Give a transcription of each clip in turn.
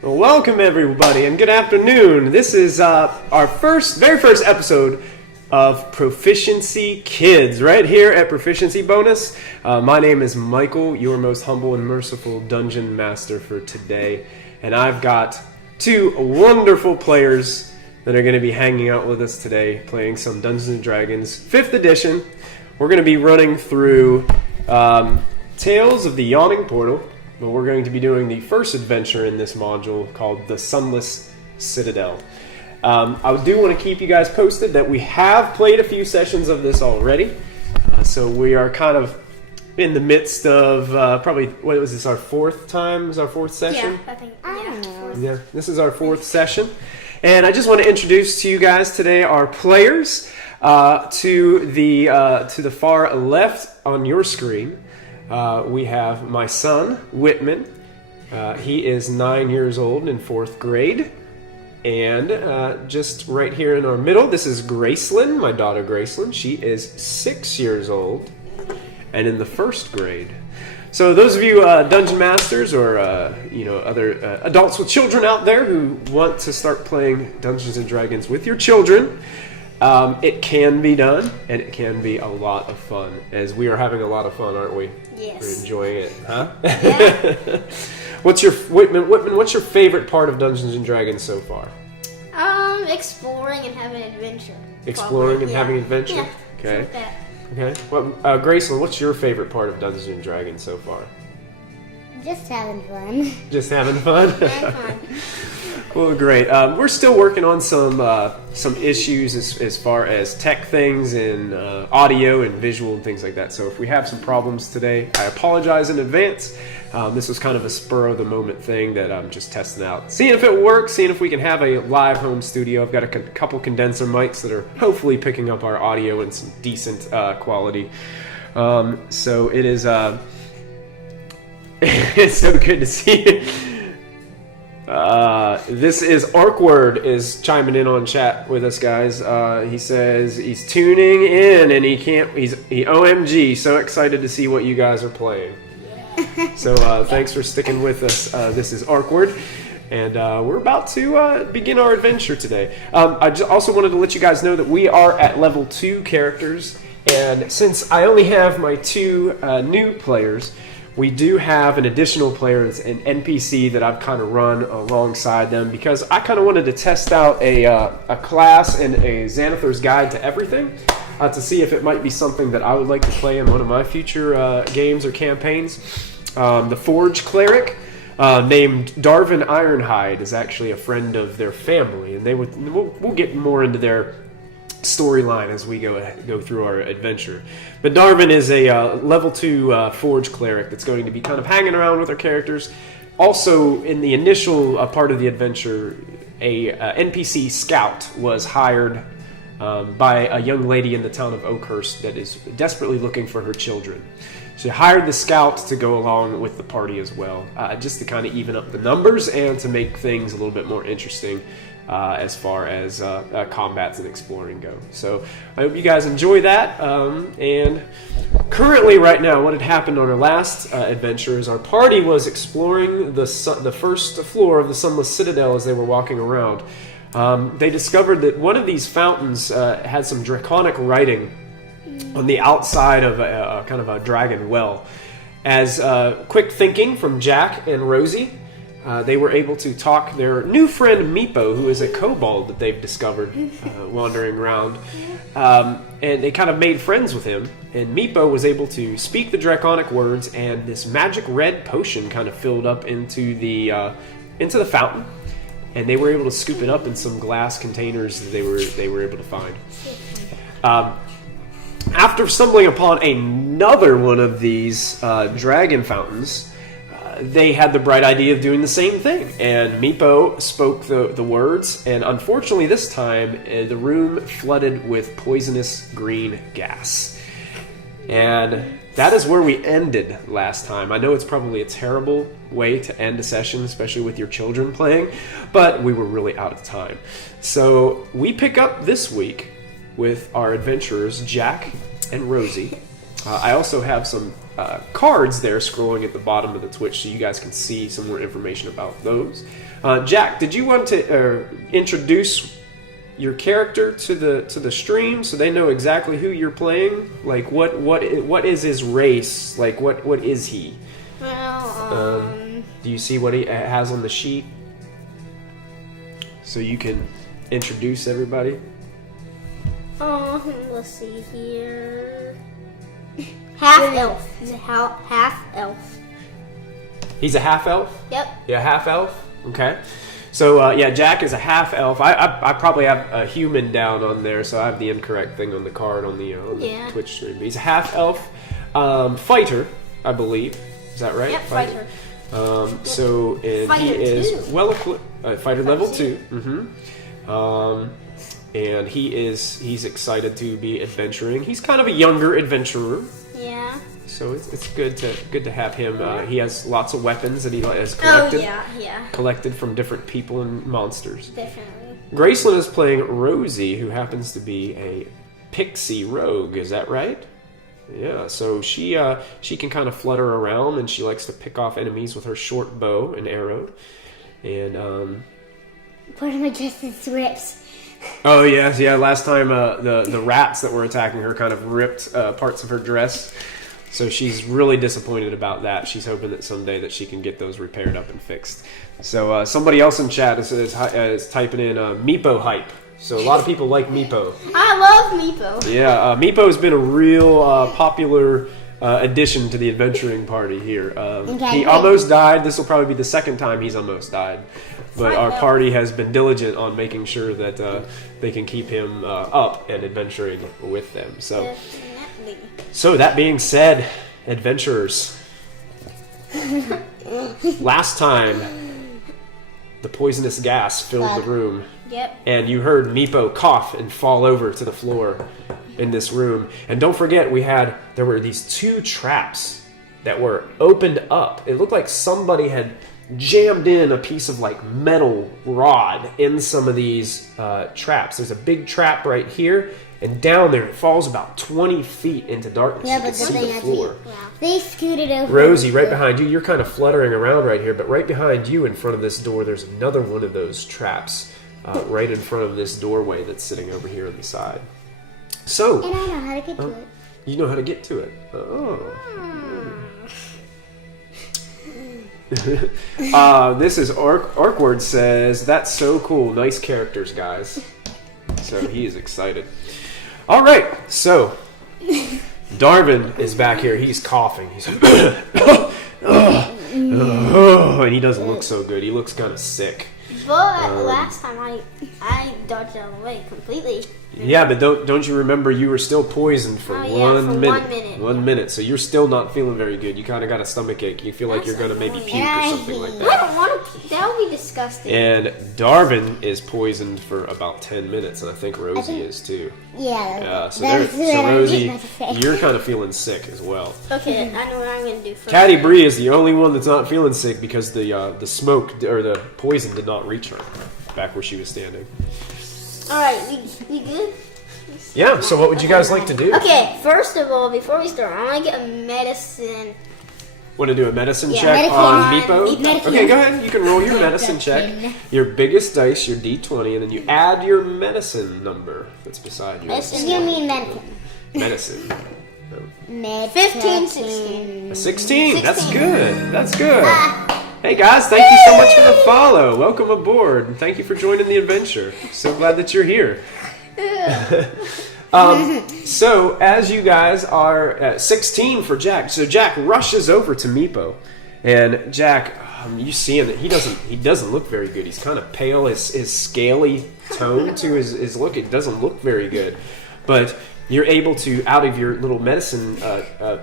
Well, welcome everybody, and good afternoon. This is our very first episode of Proficiency Kids, right here at Proficiency Bonus. My name is Michael, your most humble and merciful dungeon master for today, and I've got two wonderful players that are going to be hanging out with us today, playing some Dungeons and Dragons 5th edition. We're going to be running through Tales of the Yawning Portal. But we're going to be doing the first adventure in this module called the Sunless Citadel. I do want to keep you guys posted that we have played a few sessions of this already. So we are kind of in the midst of probably, what was this, our fourth time? Is our fourth session? Yeah, I think, yeah. Yeah, this is our fourth session. And I just want to introduce to you guys today our players. To the far left on your screen, we have my son, Whitman. He is 9 years old in 4th grade. And just right here in our middle, this is Gracelyn, my daughter Gracelyn. She is 6 years old and in the 1st grade. So those of you dungeon masters or other adults with children out there who want to start playing Dungeons and Dragons with your children, it can be done, and it can be a lot of fun, as we are having a lot of fun, aren't we? Yes. We're enjoying it, huh? Yeah. What's your favorite part of Dungeons and Dragons so far? Exploring and having an adventure. Exploring and having adventure? Yeah. Okay. Like that. Okay. Well, Gracelyn, what's your favorite part of Dungeons and Dragons so far? Just having fun. Just having fun? Very fun. Well, great. We're still working on some issues as far as tech things and audio and visual and things like that. So if we have some problems today, I apologize in advance. This was kind of a spur of the moment thing that I'm just testing out, seeing if it works, seeing if we can have a live home studio. I've got a couple condenser mics that are hopefully picking up our audio in some decent quality. So it is. It's so good to see you. This is Arkward is chiming in on chat with us, guys. He says he's tuning in and he OMG, so excited to see what you guys are playing. Yeah. So thanks for sticking with us. This is Arkward, and we're about to begin our adventure today. I also wanted to let you guys know that we are at level 2 characters, and since I only have my 2 new players, we do have an additional player, an NPC that I've kind of run alongside them because I kind of wanted to test out a class and a Xanathar's Guide to Everything to see if it might be something that I would like to play in one of my future games or campaigns. The Forge Cleric, named Darvin Ironhide, is actually a friend of their family, and we'll get more into their storyline as we go through our adventure. But Darvin is a level 2 Forge Cleric that's going to be kind of hanging around with our characters. Also, in the initial part of the adventure, a NPC scout was hired by a young lady in the town of Oakhurst that is desperately looking for her children. She hired the scout to go along with the party as well, just to kind of even up the numbers and to make things a little bit more interesting as far as combats and exploring go. So I hope you guys enjoy that. And currently, right now, what had happened on our last adventure is our party was exploring the first floor of the Sunless Citadel as they were walking around. They discovered that one of these fountains had some draconic writing on the outside of a kind of a dragon well. As quick thinking from Jack and Rosie, they were able to talk their new friend Meepo, who is a kobold that they've discovered wandering around, and they kind of made friends with him. And Meepo was able to speak the draconic words, and this magic red potion kind of filled up into the fountain, and they were able to scoop it up in some glass containers that they were able to find. After stumbling upon another one of these dragon fountains, they had the bright idea of doing the same thing. And Meepo spoke the words, and unfortunately this time, the room flooded with poisonous green gas. And that is where we ended last time. I know it's probably a terrible way to end a session, especially with your children playing, but we were really out of time. So we pick up this week with our adventurers, Jack and Rosie, I also have some cards there scrolling at the bottom of the Twitch so you guys can see some more information about those. Jack, did you want to introduce your character to the stream so they know exactly who you're playing? Like what is his race? Like what is he? Well, Do you see what he has on the sheet? So you can introduce everybody. let's see here. Half elf. He's a half elf. He's a half elf? Yep. Yeah, half elf. Okay. So yeah, Jack is a half elf. I probably have a human down on there, so I have the incorrect thing on the card on the Yeah. Twitch stream. But he's a half elf fighter, I believe. Is that right? Yep, fighter. So and Fighter he is 2. well equipped. Fighter level 2. Mm-hmm. And he's excited to be adventuring. He's kind of a younger adventurer. Yeah. So it's good to have him. He has lots of weapons that he has collected. Oh yeah. Collected from different people and monsters. Definitely. Graceland is playing Rosie, who happens to be a pixie rogue. Is that right? Yeah. So she can kind of flutter around, and she likes to pick off enemies with her short bow and arrow. And Part of my dress is rips. oh yes, yeah. Last time the rats that were attacking her kind of ripped parts of her dress. So she's really disappointed about that. She's hoping that someday that she can get those repaired up and fixed. So somebody else in chat is typing in Meepo hype. So a lot of people like Meepo. I love Meepo. Yeah, Meepo has been a real popular addition to the adventuring party here. He almost died. This will probably be the second time he's almost died. But our party has been diligent on making sure that they can keep him up and adventuring with them. So. Definitely. So that being said, adventurers, last time the poisonous gas filled the room. Yep. And you heard Meepo cough and fall over to the floor in this room. And don't forget, there were these 2 traps that were opened up. It looked like somebody had jammed in a piece of like metal rod in some of these traps. There's a big trap right here. And down there, it falls about 20 feet into darkness. Yeah, You but can the see thing the is, floor. they scooted over. Rosie, right behind you. You're kind of fluttering around right here, but right behind you, in front of this door, there's another one of those traps right in front of this doorway that's sitting over here on the side. So, And I know how to get to it. you know how to get to it. Oh. This is Arkward says, that's so cool. Nice characters, guys. So he is excited. All right, so Darvin is back here. He's coughing. He's like, and he doesn't look so good. He looks kind of sick. But last time I dodged out of the way completely. Yeah, but don't you remember you were still poisoned for, one minute. 1 minute. So you're still not feeling very good. You kind of got a stomach ache. You feel like you're going to maybe puke or something like I that. don't want to. That would be disgusting. And Darvin is poisoned for about 10 minutes, and I think Rosie is too. Yeah. So that's what I was Rosie, about to say. you're kind of feeling sick as well. Okay, I know what I'm gonna do first. Caddy Bree is the only one that's not feeling sick because the smoke or the poison did not reach her back where she was standing. All right, we good? Yeah. So what would you guys like to do? Okay, first of all, before we start, I want to get a medicine. Want to do a medicine Yeah, check medicine on on Meepo? Meepo. Okay, go ahead. You can roll your medicine check. Your biggest dice, your D20, and then you add your medicine number that's beside you. Medicine. You mean medicine. Medicine. Med 15, 16. A 16. That's good. That's good. Hey guys, thank you so much for the follow. Welcome aboard. And thank you for joining the adventure. So glad that you're here. So as you guys are at 16 for Jack, so Jack rushes over to Meepo, and Jack, you see him that he doesn't look very good. He's kind of pale. His scaly tone to his look, it doesn't look very good. But you're able to, out of your little medicine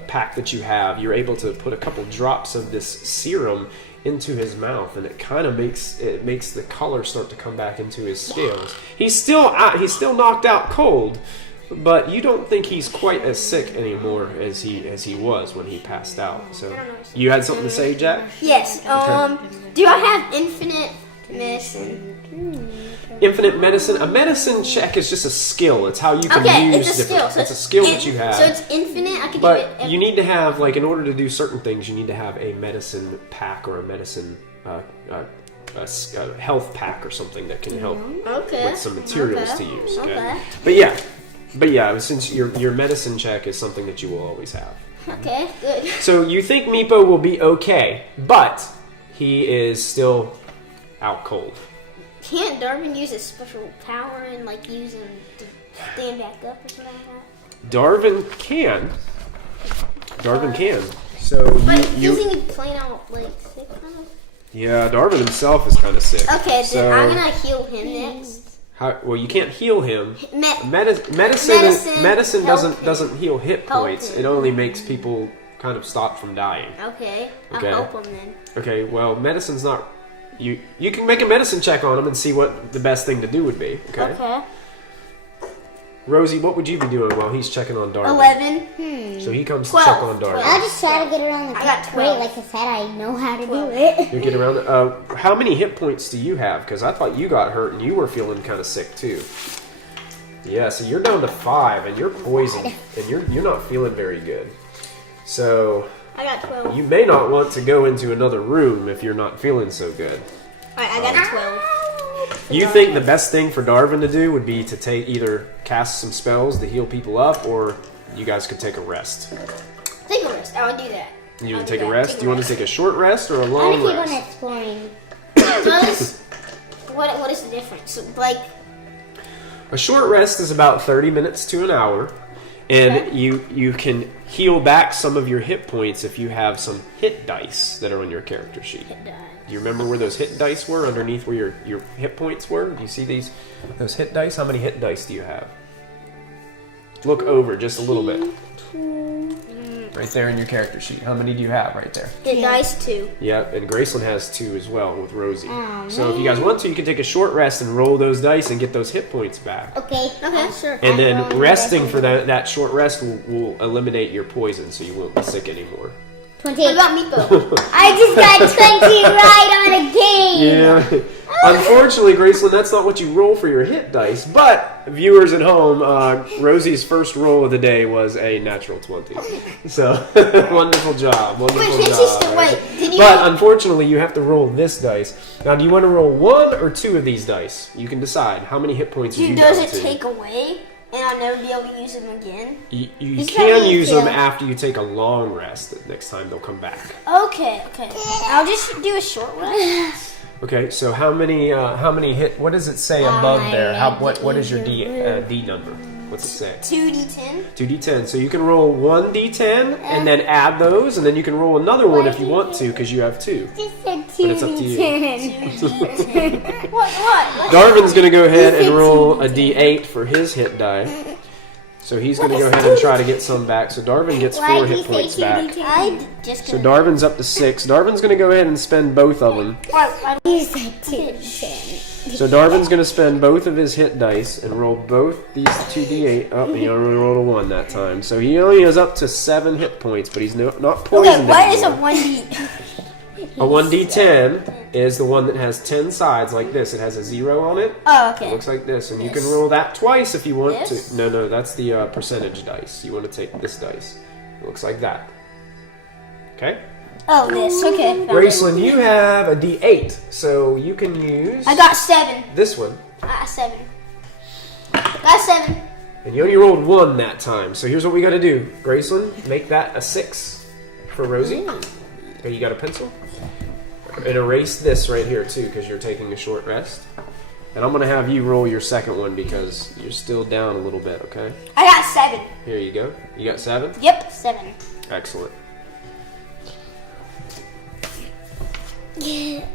pack that you have, you're able to put a couple drops of this serum into his mouth, and it kind of makes the color start to come back into his scales. He's still knocked out cold, but you don't think he's quite as sick anymore as he was when he passed out. So you had something to say, Jack? Yes. Do I have infinite medicine? Infinite medicine. A medicine check is just a skill. It's how you can use it's a skill. So it's a skill that you have. So it's infinite. I can but do it. You need to have, like, in order to do certain things, you need to have a medicine pack or a medicine a health pack or something that can help with some materials to use. Okay. But yeah, since your medicine check is something that you will always have. Okay, good. So you think Meepo will be okay, but he is still out cold. Can't Darwin use a special power and like use him to stand back up or something like that? Darwin can. So But isn't he plain out like sick now? Yeah, Darwin himself is kind of sick. Okay, so then I'm gonna heal him next. Well, you can't heal him. Medicine doesn't heal hit points. It only makes people kind of stop from dying. Okay, I'll help him then. Okay, well, medicine's not. You can make a medicine check on him and see what the best thing to do would be. Okay. Rosie, what would you be doing while he's checking on Darwin? 11. So he comes 12. to check on Darwin. I'll just try to get around the I got crate. 12. Like I said, I know how to do it. You get around. How many hit points do you have? Because I thought you got hurt and you were feeling kind of sick too. Yeah, so you're down to 5 and you're poisoned and you're not feeling very good. So I got 12. you may not want to go into another room if you're not feeling so good. Alright, I got a 12. You think the best thing for Darwin to do would be to either cast some spells to heal people up, or you guys could take a rest? Take a rest. I would do that. You want to take a rest? Do you want to take a short rest or a I'm long gonna keep rest? on exploring. What is the difference? So, like, A short rest is about 30 minutes to an hour, and you can heal back some of your hit points if you have some hit dice that are on your character sheet. Do you remember where those hit dice were underneath where your hit points were? Do you see those hit dice? How many hit dice do you have? Look over just a little bit. Right there in your character sheet. How many do you have right there? hit dice 2. Yep, and Graceland has 2 as well with Rosie. So if you guys want to, you can take a short rest and roll those dice and get those hit points back. Okay. Okay, sure. And then resting for that short rest will eliminate your poison, so you won't be sick anymore. 20. What about Meepo? I just got 20 right on a game. Yeah. Unfortunately, Graceland, that's not what you roll for your hit dice. But viewers at home, Rosie's first roll of the day was a natural 20. So wonderful job. Wonderful Wait, can't job. you still wait? Did you? But unfortunately, you have to roll this dice. Now, do you want to roll 1 or 2 of these dice? You can decide how many hit points you Does down it to. take away, and I'll never be able to use them again? You It's can probably use them two. after you take a long rest. The next time they'll come back. Okay. I'll just do a short rest. Okay, so how many hit? What does it say above there? What is your D number? What's it say? 2d10. 2d10. So you can roll 1d10 and then add those, and then you can roll another one if you want to, because you have 2. Just said But it's up to you. 2d10. What? Darvin's gonna go ahead and roll a d8 for his hit die. So he's gonna go ahead and try to get some back. So Darvin gets 4 hit points back. I just So Darvin's up to 6. Darvin's gonna go ahead and spend both of them. You said 210. So Darvin's going to spend both of his hit dice and roll both these 2d8. Oh, he only rolled a 1 that time. So he only is up to 7 hit points, but he's not poisoned Okay, what is a anymore. 1d? A 1d10 is the one that has 10 sides like this. It has a 0 on it. Oh, It okay. looks like this. And you can roll that twice if you want This? to. No, that's the percentage dice. You want to take this dice. It looks like that. Okay? Oh, this. Okay. found it. Graceland, you have a d8. So you can use I got 7. this one. I got 7. Got 7. And you only rolled 1 that time. So here's what we got to do. Graceland, make that a 6 for Rosie. Okay, you got a pencil? And erase this right here too, because you're taking a short rest. And I'm going to have you roll your second one because you're still down a little bit, okay? I got 7. Here you go. You got 7? Yep, 7. Excellent. Yeah.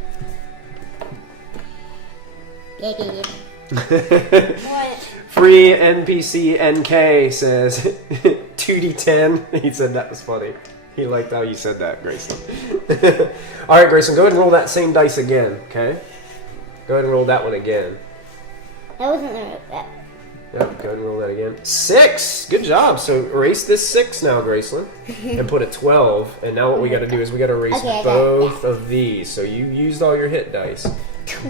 What? Free NPC NK says 2d10. He said that was funny. He liked how you said that, Grayson. All right, Grayson, go ahead and roll that same dice again, okay? Go ahead and roll that one again. That wasn't the Yep, go ahead and roll that again. 6! Good job. So erase this 6 now, Graceland, and put a 12. And now what we got to do is we got to erase Okay, I got both of these. So you used all your hit dice.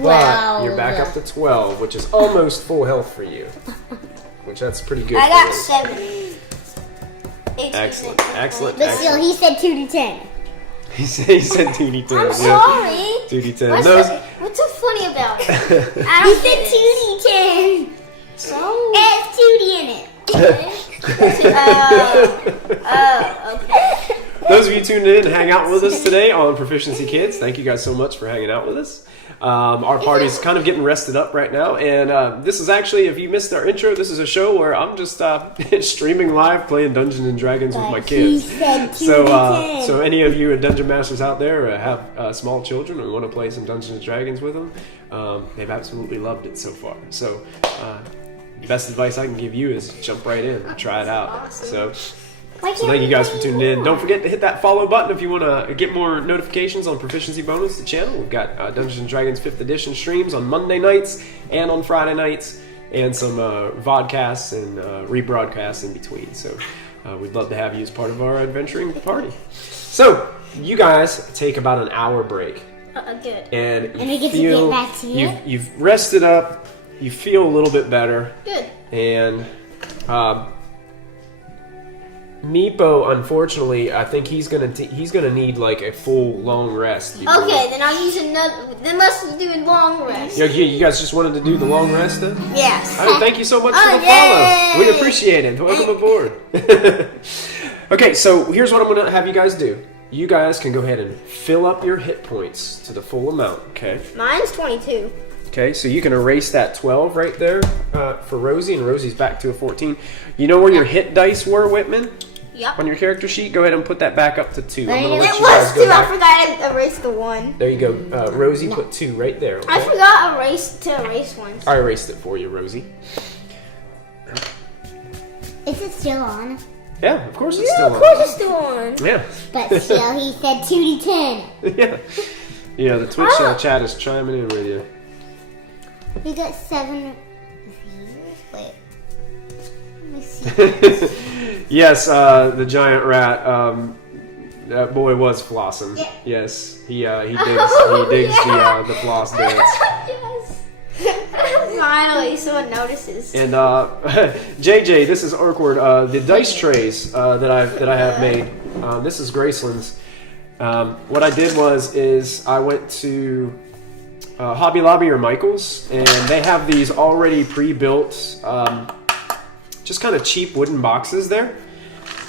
But you're back up to 12, which is almost full health for you. Which that's pretty good. I got for 7. Excellent, excellent. But still, he said 2d10. He said 2d10. I'm yeah. sorry. 2d10. What's so funny about it? I He don't said get it. 2d10. So. It has 2d in it. Okay. Those of you tuned in to hang out with us today on Proficiency Kids, thank you guys so much for hanging out with us. Our party's kind of getting rested up right now, and this is actually, if you missed our intro, this is a show where I'm just streaming live playing Dungeons and Dragons with my kids. He said 2d10. So any of you Dungeon Masters out there have small children or want to play some Dungeons and Dragons with them, they've absolutely loved it so far. So best advice I can give you is jump right in and try it out. So thank you guys for tuning in. Don't forget to hit that follow button if you want to get more notifications on Proficiency Bonus, the channel. We've got Dungeons & Dragons 5th edition streams on Monday nights and on Friday nights, and some vodcasts and rebroadcasts in between. So we'd love to have you as part of our adventuring party. So you guys take about an hour break. Good. And we get to get back to it? You've rested up. You feel a little bit better. Good. And Meepo, unfortunately, I think he's gonna need like a full long rest. Okay, then I'll use another. Then let's do a long rest. You guys just wanted to do the long rest then? Yes. All right, thank you so much for the yay! follow. We appreciate it. Welcome aboard. Okay, so here's what I'm gonna have you guys do. You guys can go ahead and fill up your hit points to the full amount. Okay. Mine's 22. Okay, so you can erase that 12 right there for Rosie, and Rosie's back to a 14. You know where your hit dice were, Whitman? Yep. On your character sheet? Go ahead and put that back up to 2. I'm gonna It let you guys was go 2. I back. forgot I erased the 1. There you go. Rosie put 2 right there. Okay? I forgot to erase 1. I erased it for you, Rosie. Is it still on? Yeah, of course it's Yeah, still of on. course it's still on. Yeah. But still, he said 2d10. Yeah. Yeah, the Twitch chat is chiming in with you. We got 7 viewers. Wait. Let me see. Yes, the giant rat. That boy was flossing. Yeah. Yes, he digs the floss dance. Yes. Finally, someone notices. And JJ, this is awkward. The dice trays that I have made. This is Graceland's. What I did is I went to Hobby Lobby or Michael's, and they have these already pre-built, just kind of cheap wooden boxes there.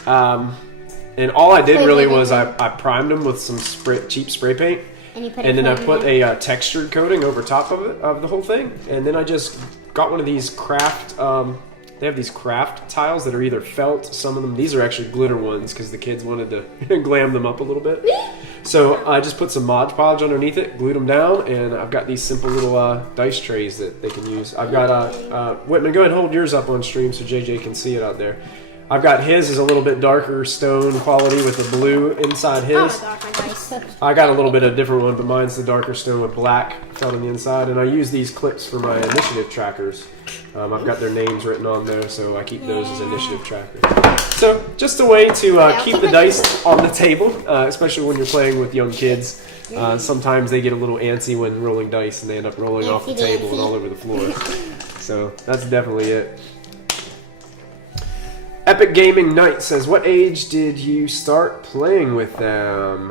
And all I did really was I primed them with some cheap spray paint. And then I put a textured coating over top of it, of the whole thing. And then I just got one of these craft, they have these craft tiles that are either felt, some of them, these are actually glitter ones because the kids wanted to glam them up a little bit. So I just put some Mod Podge underneath it, glued them down, and I've got these simple little dice trays that they can use. I've got, Whitman, go ahead and hold yours up on stream so JJ can see it out there. I've got his is a little bit darker stone quality with the blue inside his. Oh my god, my dice. I got a little bit of a different one, but mine's the darker stone with black felt on the inside. And I use these clips for my initiative trackers. I've got their names written on there, so I keep those as initiative trackers. So just a way to keep the dice on the table, especially when you're playing with young kids. Sometimes they get a little antsy when rolling dice, and they end up rolling off the table and all over the floor. So that's definitely it. Epic Gaming Knight says, what age did you start playing with them?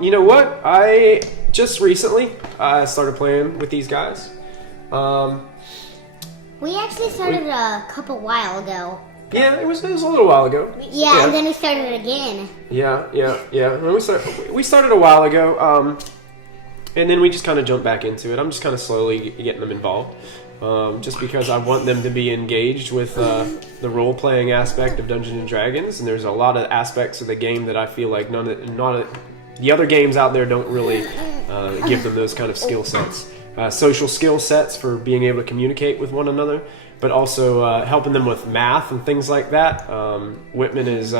You know what? I just recently started playing with these guys. We actually started a couple while ago. Yeah, it was a little while ago. Yeah, and then we started again. Yeah. We started a while ago, and then we just kind of jumped back into it. I'm just kind of slowly getting them involved. Just because I want them to be engaged with the role-playing aspect of Dungeons and Dragons, and there's a lot of aspects of the game that I feel like the other games out there don't really give them those kind of skill sets. Social skill sets for being able to communicate with one another, but also helping them with math and things like that. Whitman is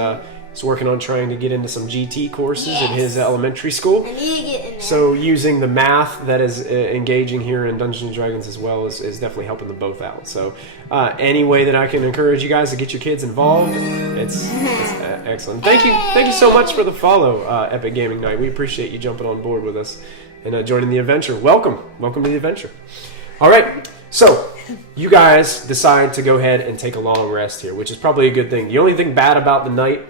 working on trying to get into some GT courses at his elementary school. I need to get in there. So using the math that is engaging here in Dungeons & Dragons as well is definitely helping them both out. So any way that I can encourage you guys to get your kids involved, it's excellent. Thank you so much for the follow, Epic Gaming Night. We appreciate you jumping on board with us. and joining the adventure. Welcome to the adventure. All right, so you guys decide to go ahead and take a long rest here, which is probably a good thing. The only thing bad about the night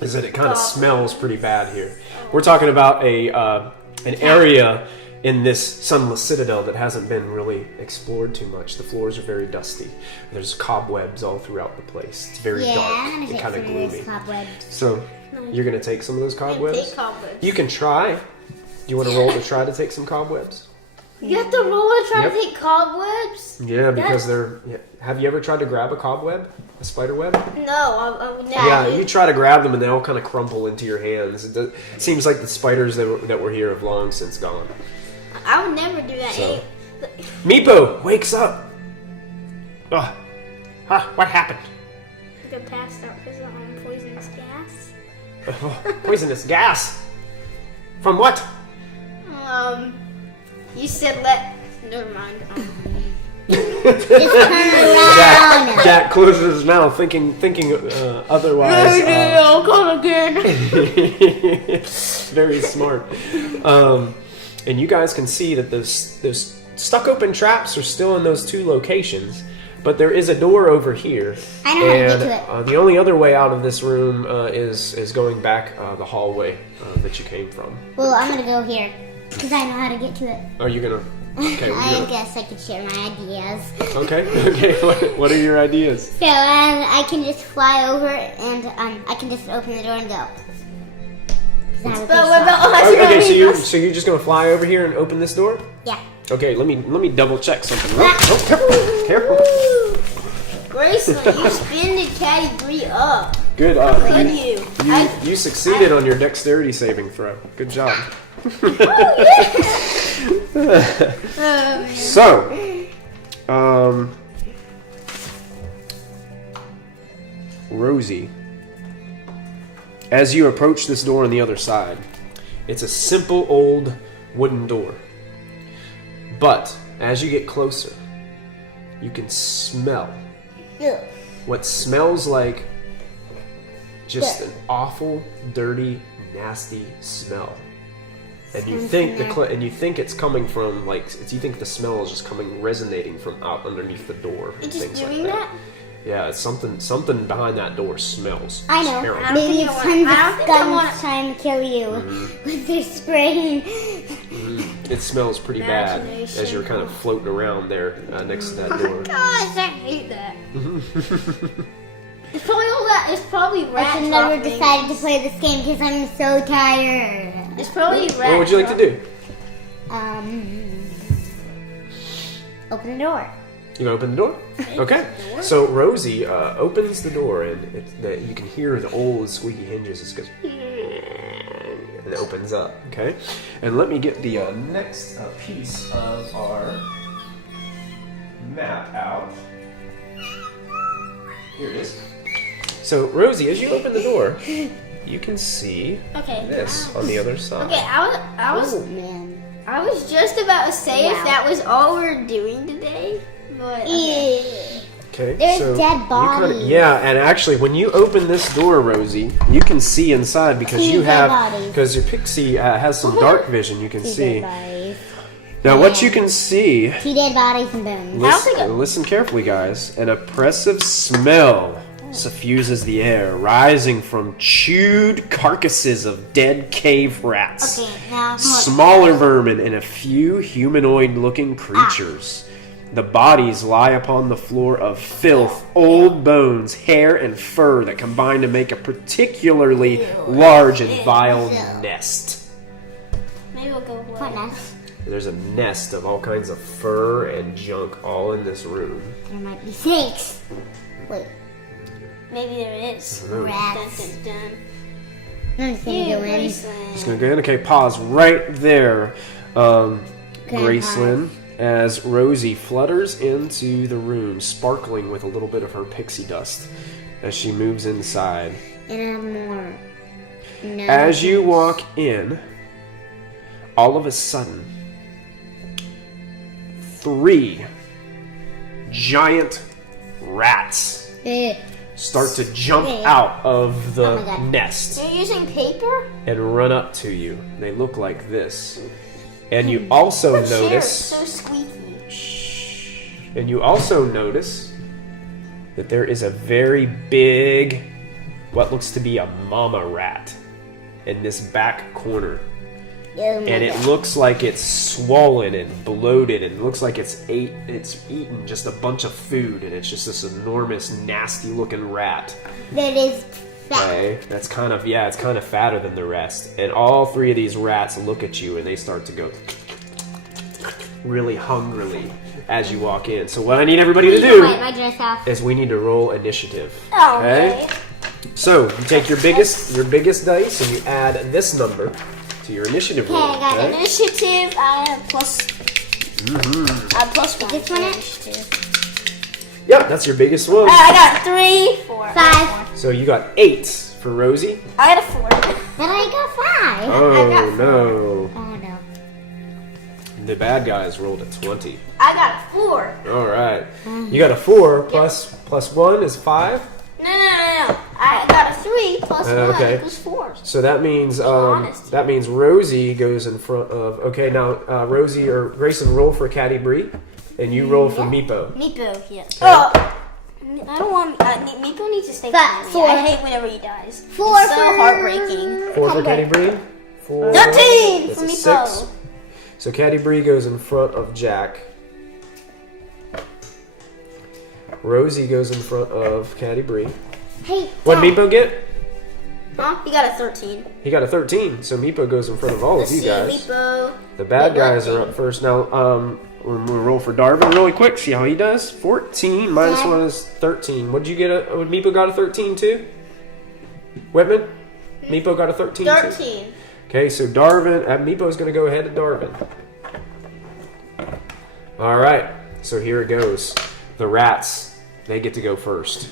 is that it kind of smells pretty bad here. We're talking about an area in this Sunless Citadel that hasn't been really explored too much. The floors are very dusty. There's cobwebs all throughout the place. It's very dark and kind of gloomy. So you're going to take some of those cobwebs? Take cobwebs. You can try. Do you want to roll to try to take some cobwebs? You have to roll and try to take cobwebs? Yeah, because they're... Yeah. Have you ever tried to grab a cobweb? A spider web? No, I would never. Yeah, you try to grab them and they all kind of crumple into your hands. It seems like the spiders that were here have long since gone. I would never do that. So. Meepo wakes up. Oh, what happened? I got passed out because of poisonous gas. Poisonous gas? From what? You said let. Never mind. Just turn around. Jack closes his mouth, thinking otherwise. I'll come again. Very smart. And you guys can see that those stuck open traps are still in those two locations, but there is a door over here. I know how to get to it. The only other way out of this room is going back the hallway that you came from. Well, I'm gonna go here because I know how to get to it. Are you gonna? Okay, I guess I could share my ideas. Okay. What are your ideas? So I can just fly over and I can just open the door and go. Okay, so you're just gonna fly over here and open this door? Yeah. Okay, let me double check something. Oh, careful. Graceland, you spin the category up. Good. Good You succeeded on your dexterity saving throw. Good job. So, Rosie, as you approach this door on the other side, it's a simple old wooden door. But as you get closer, you can smell what smells like just an awful, dirty, nasty smell. And you think it's coming from you think the smell is just resonating from out underneath the door. It's just things doing like that? Yeah, it's something behind that door smells. I know. Terrible. Maybe it's tons of skunks trying to kill you with their spraying. It smells pretty bad as you're kind of floating around there next to that door. Gosh, I hate that. It's probably all that. It's probably rat. I should never decided to play this game because I'm so tired. It's probably rat. What would you like to do? Open the door. You gonna open the door? Okay. So Rosie opens the door, and you can hear the old squeaky hinges. It goes, and it opens up. Okay. And let me get the next piece of our map out. Here it is. So Rosie, as you open the door, you can see this on the other side. Okay, I was Oh man. I was just about to say if that was all we're doing today, but Okay, There's so dead bodies. and actually, when you open this door, Rosie, you can see inside because because your pixie has some dark vision. You can see. Now, what you can see. 2 dead bodies and bones. Listen carefully, guys. An oppressive smell suffuses the air, rising from chewed carcasses of dead cave rats, Okay, now smaller vermin, and a few humanoid-looking creatures. The bodies lie upon the floor of filth, old bones, hair, and fur that combine to make a particularly large and vile nest. maybe we'll go away. what nest? There's a nest of all kinds of fur and junk all in this room. There might be snakes. Wait. Maybe there is. Rats. Dun, dun, dun. I'm just gonna go in. Just gonna go in. Okay, pause right there, Gracelyn, as Rosie flutters into the room, sparkling with a little bit of her pixie dust as she moves inside. And I have more. No. As you walk in, all of a sudden, 3 giant rats start to jump out of the nest You're using paper? and run up to you. They look like this. And you also That chair is notice. so squeaky. And you also notice that there is a very big, what looks to be a Momma Rat in this back corner. Oh my And it God. looks like it's swollen and bloated, and it looks like it's eaten just a bunch of food, and it's just this enormous, nasty-looking rat. That is fat. Okay, that's kind of it's kind of fatter than the rest. And all three of these rats look at you, and they start to go really hungrily as you walk in. So what I need everybody to Wipe do my dress off. is we need to roll initiative. Okay. So you take your biggest dice and you add this number to your initiative roll. Okay, I got okay? Initiative, I have plus. I have plus 1. This one? Initiative. Yep, that's your biggest one. I got 3, 4. 5. So you got 8 for Rosie. I got a 4. But I got 5. Oh got no. Oh no. The bad guys rolled a 20. I got a 4. Alright. You got a 4 plus 1 is 5. No. I got a 3 plus 1 okay. equals 4. So that means honest. that means Rosie goes in front of. Okay, now Rosie or Grayson roll for Caddy Bree, and you roll for Meepo. Meepo, yeah. Oh, I don't want. Meepo needs to stay But with me. 4. I hate whenever he dies. 4 It's so for heartbreaking. 4 for Caddy Bree. 4. 13 That's for a Meepo. 6. So Caddy Bree goes in front of Jack. Rosie goes in front of Caddy Bree. Hey, What Dad. did Meepo get? Huh? He got a 13. He got a 13. So Meepo goes in front of all Let's of you see, guys. Meepo. The bad Wait, guys what? are up first. Now, we're going to roll for Darvin really quick. See how he does. 14 minus Dad. 1 is 13. What did you get? Would Meepo got a 13 too? Whitman? Meepo got a 13 too? 13. Okay, so Darvin, Meepo's going to go ahead to Darvin. All right, so here it goes. The rats, they get to go first.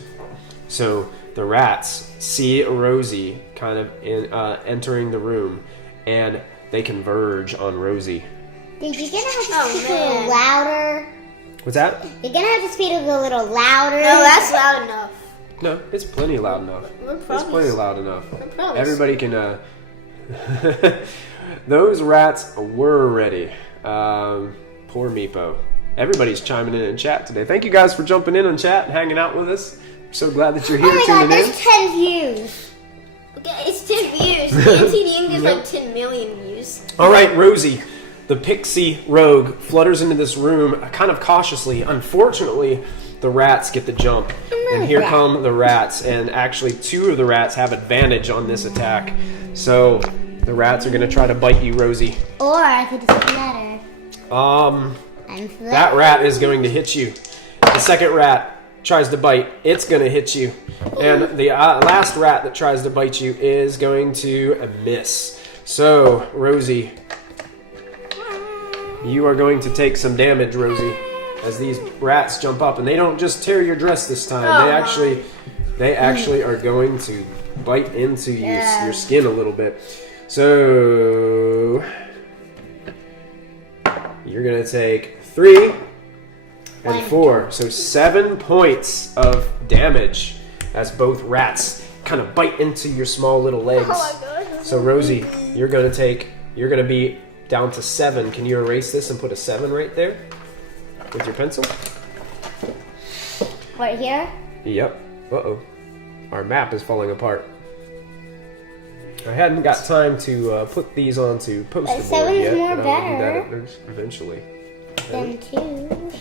So the rats see Rosie kind of entering the room, and they converge on Rosie. Dude, you're gonna have to Oh, speak a man. little louder. What's that? You're gonna have to speak a little louder. No, that's loud enough. No, it's plenty loud enough. We're It's probably. plenty loud enough. probably- Everybody can. Those rats were ready. Poor Meepo. Everybody's chiming in chat today. Thank you guys for jumping in on chat and hanging out with us. I'm so glad that you're here Oh my god, tuning in. there's 10 views. Okay, it's 10 views. The NTDM gives like 10 million views. All right, Rosie, the pixie rogue, flutters into this room kind of cautiously. Unfortunately, the rats get the jump. And here rat. come the rats. And actually, 2 of the rats have advantage on this attack. So the rats are going to try to bite you, Rosie. Or I could just flutter. I'm flutter. That rat is going to hit you. The second rat tries to bite. It's going to hit you. And the last rat that tries to bite you is going to miss. So, Rosie, you are going to take some damage, Rosie, as these rats jump up. And they don't just tear your dress this time. They actually are going to bite into your skin a little bit. So, you're going to take 3 and 4. So 7 points of damage as both rats kind of bite into your small little legs. Oh my god. So Rosie, you're going to be down to 7. Can you erase this and put a 7 right there with your pencil? Right here? Yep. Uh-oh. Our map is falling apart. I hadn't got time to put these onto poster board seven's yet. more but I will do better. that eventually. Then 2.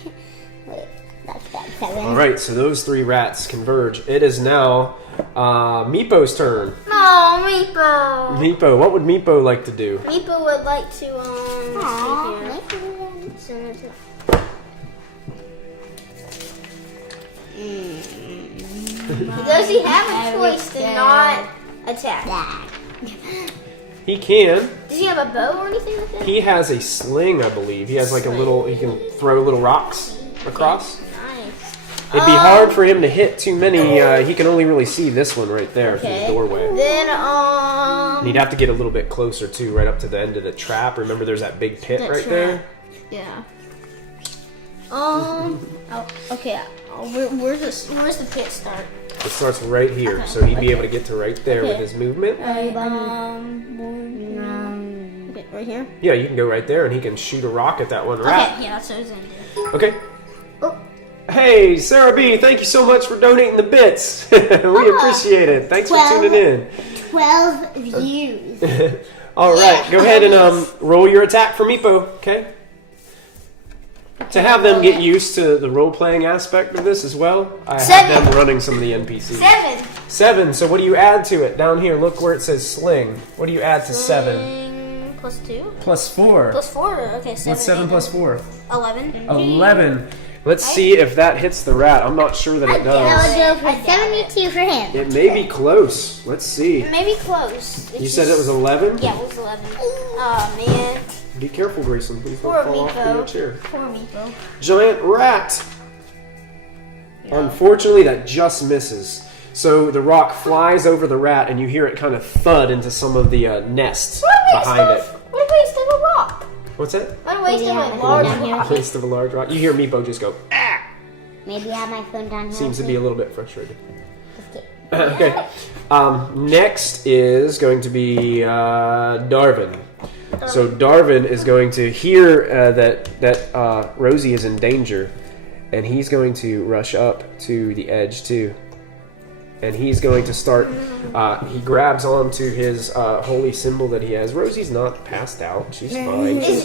Wait, that's that 7. All right, so those 3 rats converge. It is now Meepo's turn. No, Meepo. Meepo, what would Meepo like to do? Meepo would like to, Aww, let's see here. Meepo. So, does he have a choice to not attack? He can. Does he have a bow or anything like that? He has a sling, I believe. He has like a little, he can throw little rocks across. Nice. It'd be hard for him to hit too many. He can only really see this one right there through the Okay. doorway. Then, And he'd have to get a little bit closer too, right up to the end of the trap. Remember, there's that big pit The right trap. there. yeah. Okay. Where's the pit start? It starts right here, Okay. so he'd be able to get to right there with Okay. his movement. Okay. right here? Yeah, you can go right there, and he can shoot a rock at that one rat. Okay, yeah, that's what I was gonna do. Okay. Oh. Hey, Sarah B, thank you so much for donating the bits. We appreciate it. Thanks for tuning in. 12 views. All right, go ahead and roll your attack for Meepo, okay? To have them get used to the role-playing aspect of this as well, I have them running some of the NPCs. 7. 7, so what do you add to it? Down here, look where it says sling. What do you add to 7? Plus 2? Plus 4. Plus 4, okay, 7. What's 7 plus 4? 11. 11. Let's see if that hits the rat. I'm not sure that it does. That would go for 72 for him. It may be close. Let's see. Maybe close. You said it was 11? Yeah, it was 11. Oh, man. Be careful, Grayson. Please Poor don't fall off Meepo. your chair. Poor Meepo. Giant rat. Yeah. Unfortunately, that just misses. So the rock flies over the rat, and you hear it kind of thud into some of the nests behind it. What a waste of a rock. What's that? What a waste of Yeah, a large down here. rock. Waste of a large rock. You hear Meepo just go, ah! Maybe I have my phone down here. Seems to be a little bit frustrated. Okay. Okay. Next is going to be Darvin. So Darvin is going to hear that Rosie is in danger, and he's going to rush up to the edge too. And he's going to start. He grabs onto his holy symbol that he has. Rosie's not passed out. She's fine. Is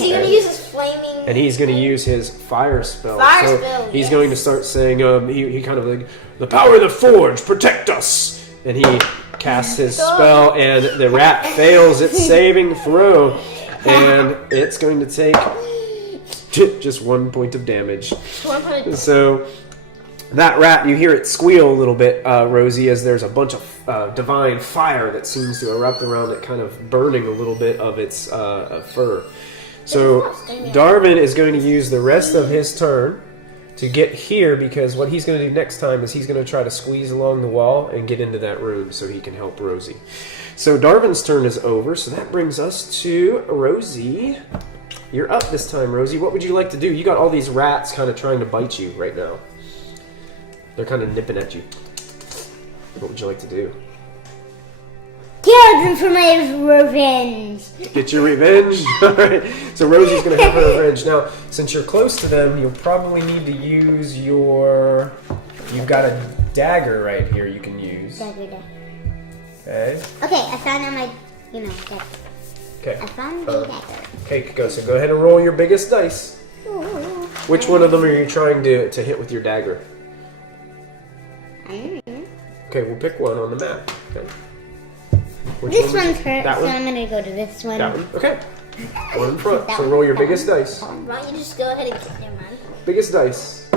he going to use his flaming... And he's going to use his fire spell. Fire So spell, he's yes. going to start saying, he kind of like, the power of the forge, protect us! And he casts his spell, and the rat fails its saving throw. And it's going to take just 1 point of damage. 100. So that rat, you hear it squeal a little bit, Rosie, as there's a bunch of divine fire that seems to erupt around it, kind of burning a little bit of its fur. So Darvin is going to use the rest of his turn to get here, because what he's going to do next time is he's going to try to squeeze along the wall and get into that room so he can help Rosie. So Darvin's turn is over, so that brings us to Rosie. You're up this time, Rosie. What would you like to do? You got all these rats kind of trying to bite you right now. They're kind of nipping at you. What would you like to do? Kill them for my revenge. Get your revenge? Alright, so Rosie's going to have her revenge. Now, since you're close to them, you'll probably need to use your... You've got a dagger right here you can use. Dagger. Okay. Okay, I found on my, dagger. Okay. I found the dagger. Okay, so go ahead and roll your biggest dice. Ooh. Which one of them are you trying to hit with your dagger? I don't know. Okay, we'll pick one on the map. Okay. Which This one? one's hurt, That so one? I'm gonna go to this one. That one? Okay. One in front. That So one, roll your that biggest one. dice. Why don't you just go ahead and kick him, man? Biggest dice.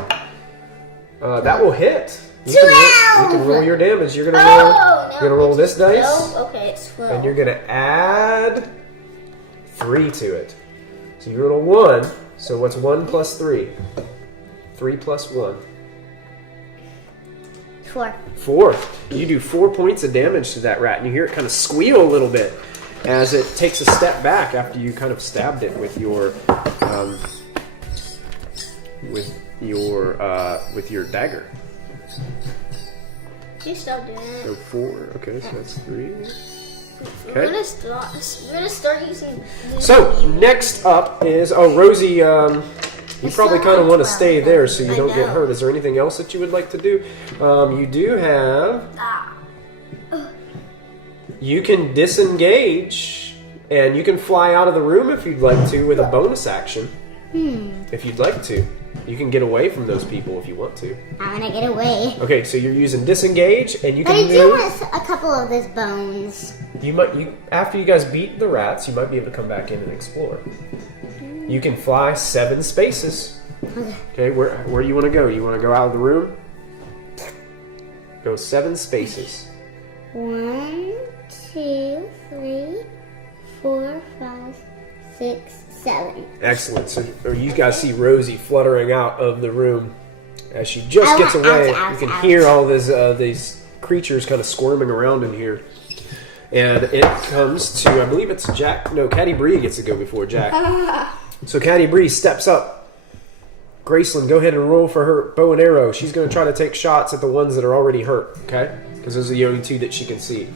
That will hit. You 12! can roll your damage. You're gonna Oh, roll. no. You're gonna roll this dice, No? Okay, it's 12. and you're gonna add 3 to it. So you roll a 1. So what's 1 plus 3? 3 plus 1. 4. 4. You do 4 points of damage to that rat, and you hear it kind of squeal a little bit as it takes a step back after you kind of stabbed it with your dagger. You stop doing it. So 4. Okay, so that's 3. We're Okay. gonna start using. So next up is Rosie. You probably kind of want to stay there so you I don't get know. hurt. Is there anything else that you would like to do? You do have. You can disengage, and you can fly out of the room if you'd like to with a bonus action. If you'd like to, you can get away from those people if you want to. I'm gonna get away. Okay, so you're using disengage, and you But can I do move. want a couple of those bones. After you guys beat the rats, you might be able to come back in and explore. You can fly 7 spaces. Okay, where do you want to go? You want to go out of the room? Go 7 spaces. 1, 2, 3, 4, 5, 6, 7. Excellent. So you guys see Rosie fluttering out of the room as she just gets away. You can hear all these creatures kind of squirming around in here. And it comes to, I believe it's Jack. No, Caddy Bree gets to go before Jack. So Caddy Bree steps up. Graceland, go ahead and roll for her bow and arrow. She's going to try to take shots at the ones that are already hurt, okay? Because those are the only 2 that she can see.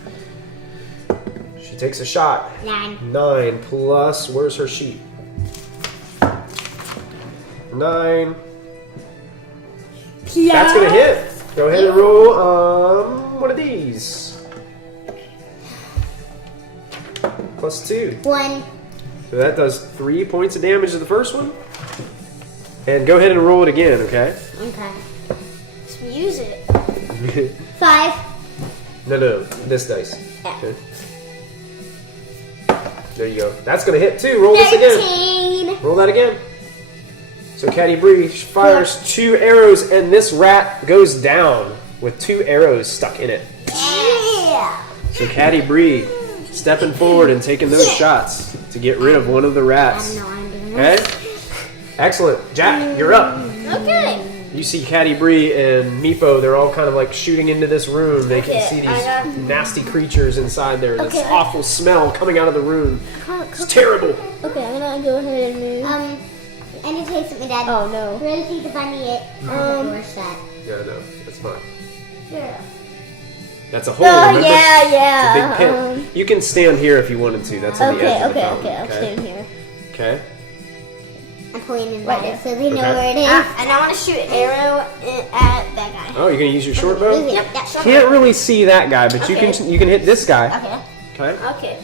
She's She takes a shot. 9. 9 plus, where's her sheet? 9. That's gonna hit. Go ahead and roll one of these. Plus 2. 1. So that does 3 points of damage to the first one. And go ahead and roll it again, okay? Okay. Just use it. 5. No, this dice. Yeah. Okay. There you go. That's gonna hit too. Roll this again. 13. Roll that again. So Caddy Bree fires 2 arrows, and this rat goes down with 2 arrows stuck in it. Yeah. So Caddy Bree stepping forward and taking those shots to get rid of one of the I rats. don't know what I'm doing. Okay? Excellent. Jack, you're up. Okay. You see Caddy Bree and Meepo, they're all kind of like shooting into this room. They can see these nasty creatures inside there. This Okay. awful smell coming out of the room. It's terrible. Okay, I'm gonna go ahead and move. I need to tell you something, Dad. Oh no. Really think to find me it. The door shut. Yeah, no, that's fine. Yeah. That's a hole, Oh remember? yeah, It's a yeah. big pit. You can stand here if you wanted to. That's on the edge of the fountain. I'll stand here. Okay. I'm pulling in Right there there. so they know Okay. where it is. And I want to shoot an arrow at that guy. Oh, you're gonna use your short bow? Yep. Can't really see that guy, but you can hit this guy. Okay. Okay. Okay.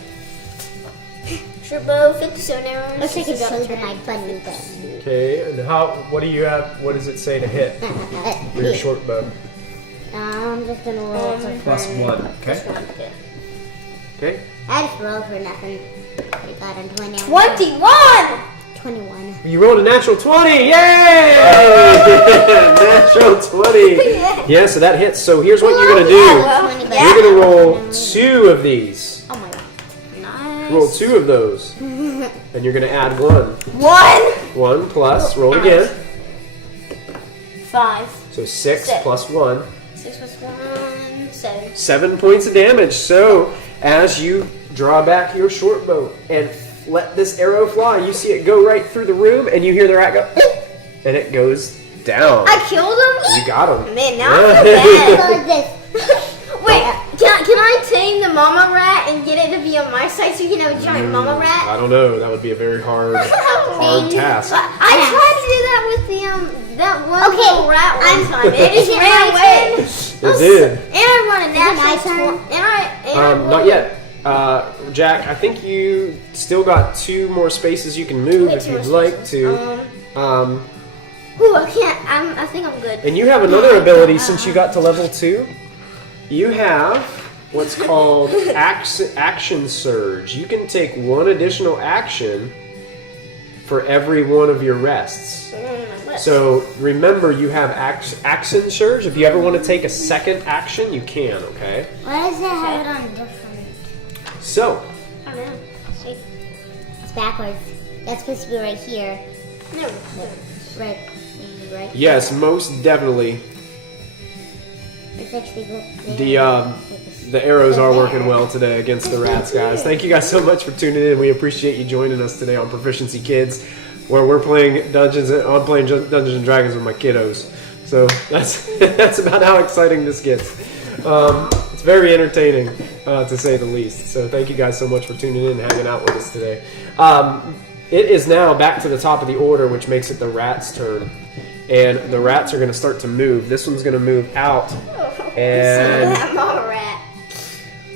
Short bow, 57 arrows. Looks like it It's about shows to my bunny button. Okay. And what do you have? What does it say to hit for your short bow? I'm just gonna roll for Plus fun. 1. Okay. Okay. Okay. I just rolled for nothing. I got a 20. 21! 21. You rolled a natural 20! Yay! Natural 20! Yeah, so that hits. So here's what you're going to do. You're going to roll 2 of these. Oh my god. Nice. Roll 2 of those. And you're going to add 1. 1 plus, roll again. 5. So 6 plus 1. 6 plus 1, 7. 7 points of damage. So as you draw back your short bow and let this arrow fly, you see it go right through the room, and you hear the rat go, and it goes down. I killed him? You got him. Man, now I feel bad. Wait, can I tame the Momma Rat and get it to be on my side so you can have a giant Momma Rat? I don't know. That would be a very hard task. I tried to do that with the that one little rat one time. And it just Is it ran my away. It did. And I run a Is it my natural turn? and I Not yet. Jack, I think you still got 2 more spaces you can move if you'd like to. Ooh, I can't. I think I'm good. And you have another ability since you got to level 2. You have what's called action surge. You can take 1 additional action for every one of your rests. So remember, you have action surge. If you ever want to take a second action, you can. Okay. Why does it have it on different? So I don't know. See? It's backwards. That's supposed to be right here. No. Right. Right. yes, most definitely. It's actually The arrows are working well today against the rats, guys. Thank you guys so much for tuning in. We appreciate you joining us today on Proficiency Kids, where we're playing Dungeons and Dragons with my kiddos. So that's about how exciting this gets. It's very entertaining, to say the least. So thank you guys so much for tuning in and hanging out with us today. It is now back to the top of the order, which makes it the rats' turn. And the rats are going to start to move. This one's going to move out. And That Momma Rat.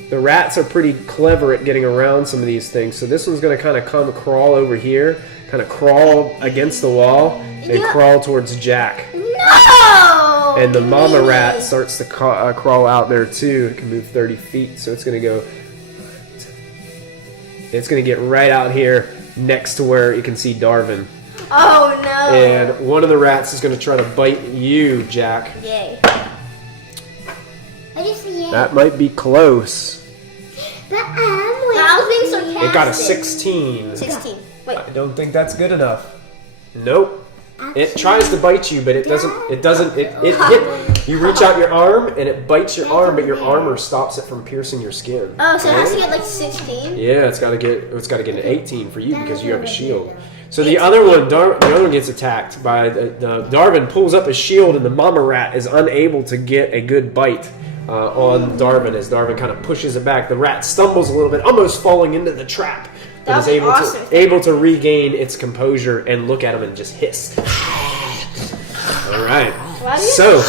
the rats are pretty clever at getting around some of these things. So this one's going to kind of crawl over here, kind of crawl against the wall, and crawl towards Jack. No! And the Momma Rat starts to crawl out there too. It can move 30 feet, so it's going to go... It's going to get right out here next to where you can see Darvin. Oh no! And one of the rats is going to try to bite you, Jack. Yay. I just see it. That might be close. But I was being sarcastic. It got a 16. 16. Wait. I don't think that's good enough. Nope. It tries to bite you, but it doesn't. You reach out your arm and it bites your arm, but your armor stops it from piercing your skin. Oh, so it has to get like 16? Yeah, it's got to get an 18 for you because you have a shield. So the other one, the other one gets attacked by the Darvin pulls up his shield, and the Momma Rat is unable to get a good bite on Darvin as Darvin kind of pushes it back. The rat stumbles a little bit, almost falling into the trap, but is able to regain its composure and look at him and just hiss. All right. So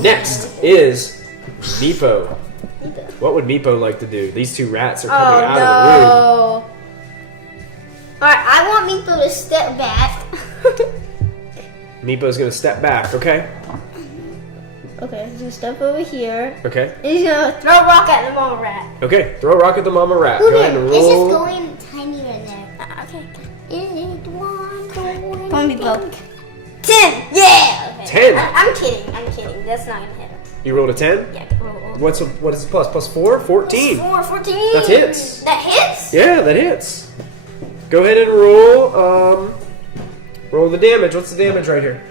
next is Meepo. What would Meepo like to do? These two rats are coming out of the room. Alright, I want Meepo to step back. Meepo's gonna step back, okay? Okay, he's gonna step over here. Okay. And he's gonna throw a rock at the Momma Rat. Okay, throw a rock at the Momma Rat. Go ahead and roll. It's just going tiny right there. Okay. Come on, Meepo. 10! Yeah! Okay. 10? I'm kidding. That's not gonna hit him. You rolled a 10? Yeah, roll. What is the plus? Plus 4? 14. 14. That hits. That hits? Yeah, that hits. Go ahead and roll. Roll the damage. What's the damage right here?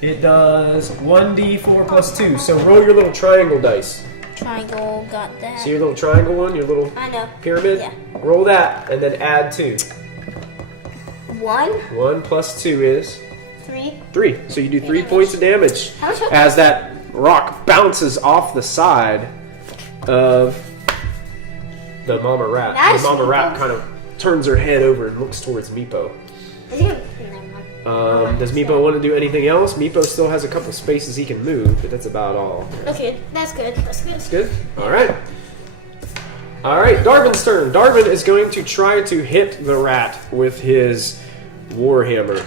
It does 1d4 plus 2. So roll your little triangle dice. Triangle, got that. See your little triangle one? Your little I know. pyramid? Yeah. Roll that and then add 2. 1. 1 plus 2 is 3. 3. So you do 3 points of damage How much? as that rock bounces off the side of the Momma Rat. Nice. The Momma Rat kind of turns her head over and looks towards Meepo. Is he gonna... Never mind. Does Meepo want to do anything else? Meepo still has a couple spaces he can move, but that's about all. Okay, that's good. That's good. That's good? Alright. Alright, Darvin's turn. Darvin is going to try to hit the rat with his warhammer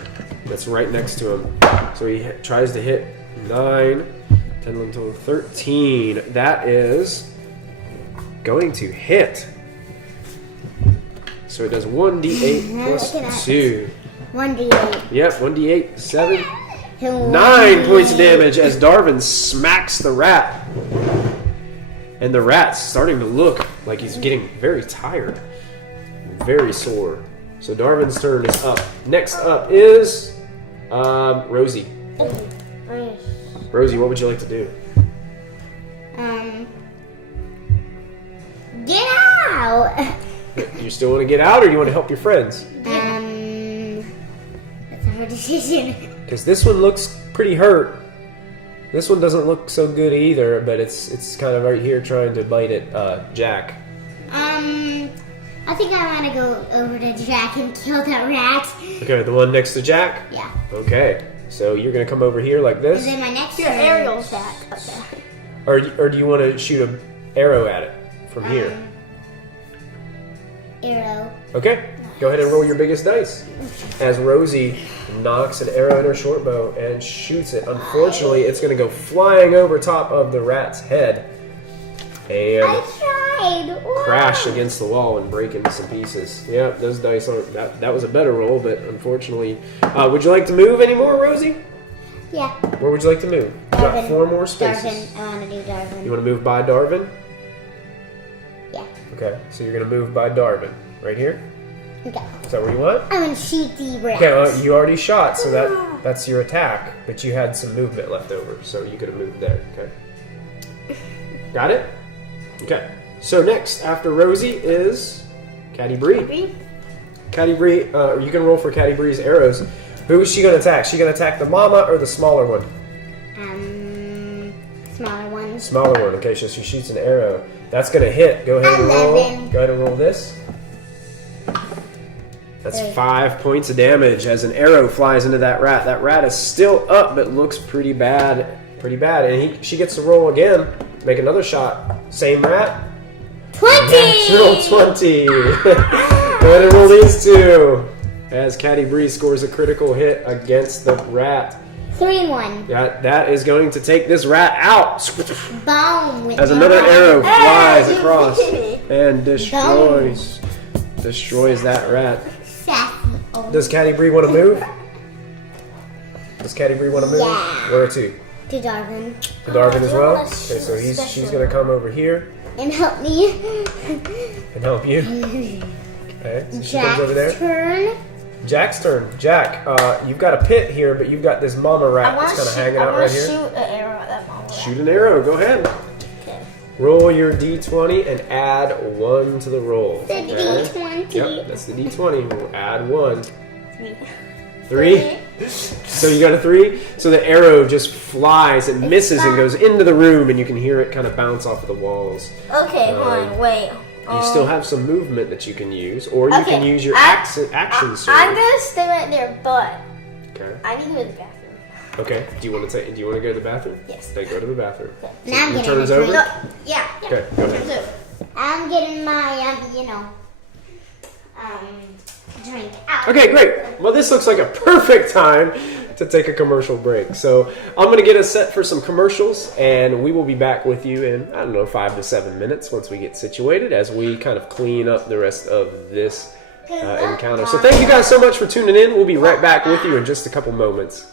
that's right next to him. So he tries to hit 9, 10, 11, 12, 13. That is going to hit. So it does 1d8 plus 2. 1d8. Yep, 1d8, 7. 9 points of damage as Darvin smacks the rat. And the rat's starting to look like he's getting very tired. Very sore. So Darvin's turn is up. Next up is Rosie. Rosie, what would you like to do? Get out! You still want to get out or do you want to help your friends? That's a hard decision. Because this one looks pretty hurt. This one doesn't look so good either, but it's kind of right here trying to bite at Jack. I think I want to go over to Jack and kill that rat. Okay, the one next to Jack? Yeah. Okay, so you're going to come over here like this? And then my next Your turn. aerial attack. Okay. Or do you want to shoot an arrow at it from here? Arrow. Okay, go ahead and roll your biggest dice. As Rosie knocks an arrow in her short bow and shoots it. Unfortunately, it's going to go flying over top of the rat's head and I tried. crash against the wall and break into some pieces. Yeah, those dice aren't... That was a better roll, but unfortunately... would you like to move anymore, Rosie? Yeah. Where would you like to move? You've got Darvin. 4 more spaces. Darvin. I want to do Darvin. You want to move by Darvin? Yeah. Okay, so you're going to move by Darvin. Right here? Okay. Is that where you want? I'm going to shoot the rat. Okay, well, you already shot, so that's your attack, but you had some movement left over, so you could have moved there, okay? Got it? Okay. So next, after Rosie, is Caddy Bree. Caddy Bree, you can roll for Caddy Bree's arrows. Who is she going to attack? She going to attack the mama or the smaller one? Smaller one. Smaller one, okay, so she shoots an arrow. That's going to hit. Go ahead and roll. 11. Go ahead and roll this. That's 5 points of damage as an arrow flies into that rat. That rat is still up, but looks pretty bad. Pretty bad. And she gets to roll again. Make another shot. Same rat. 20! Natural 20. Go ahead and roll these two. As Caddy Bree scores a critical hit against the rat. 3 and 1. That is going to take this rat out. Boom. As another arrow flies you across kidding me. and destroys that rat. Sassy. Oh. Does Caddy Bree want to move? Does Caddy Bree want to move? Yeah. Where to? To Darvin. To Darvin as well? wanna Okay, so shoot she's going to come over here And help me. and help you. Okay, so she comes over there. Jack's turn. Jack's turn. Jack, you've got a pit here, but you've got this Momma Rat that's kind of hanging out right here. shoot an arrow at that Momma Rat. Shoot an arrow. Go ahead. Okay. Roll your d20 and add 1 to the roll. The D20. Yep, that's the d20. We'll add 1. 3. 3. So you got a 3. So the arrow just flies and misses and goes into the room, and you can hear it kind of bounce off of the walls. Okay, hold on, wait. You still have some movement that you can use, or you can use your action surge. I'm gonna stay right there, but Okay. I need to go to the bathroom. Okay. Do you want to go to the bathroom? Yes. Then go to the bathroom. Now I'm Your getting turn's a over. drink. Yeah. Okay. Go ahead. Turns over. I'm getting my, drink out. Okay, great. Well, this looks like a perfect time to take a commercial break. So I'm going to get us set for some commercials, and we will be back with you in, 5 to 7 minutes once we get situated as we kind of clean up the rest of this encounter. So thank you guys so much for tuning in. We'll be right back with you in just a couple moments.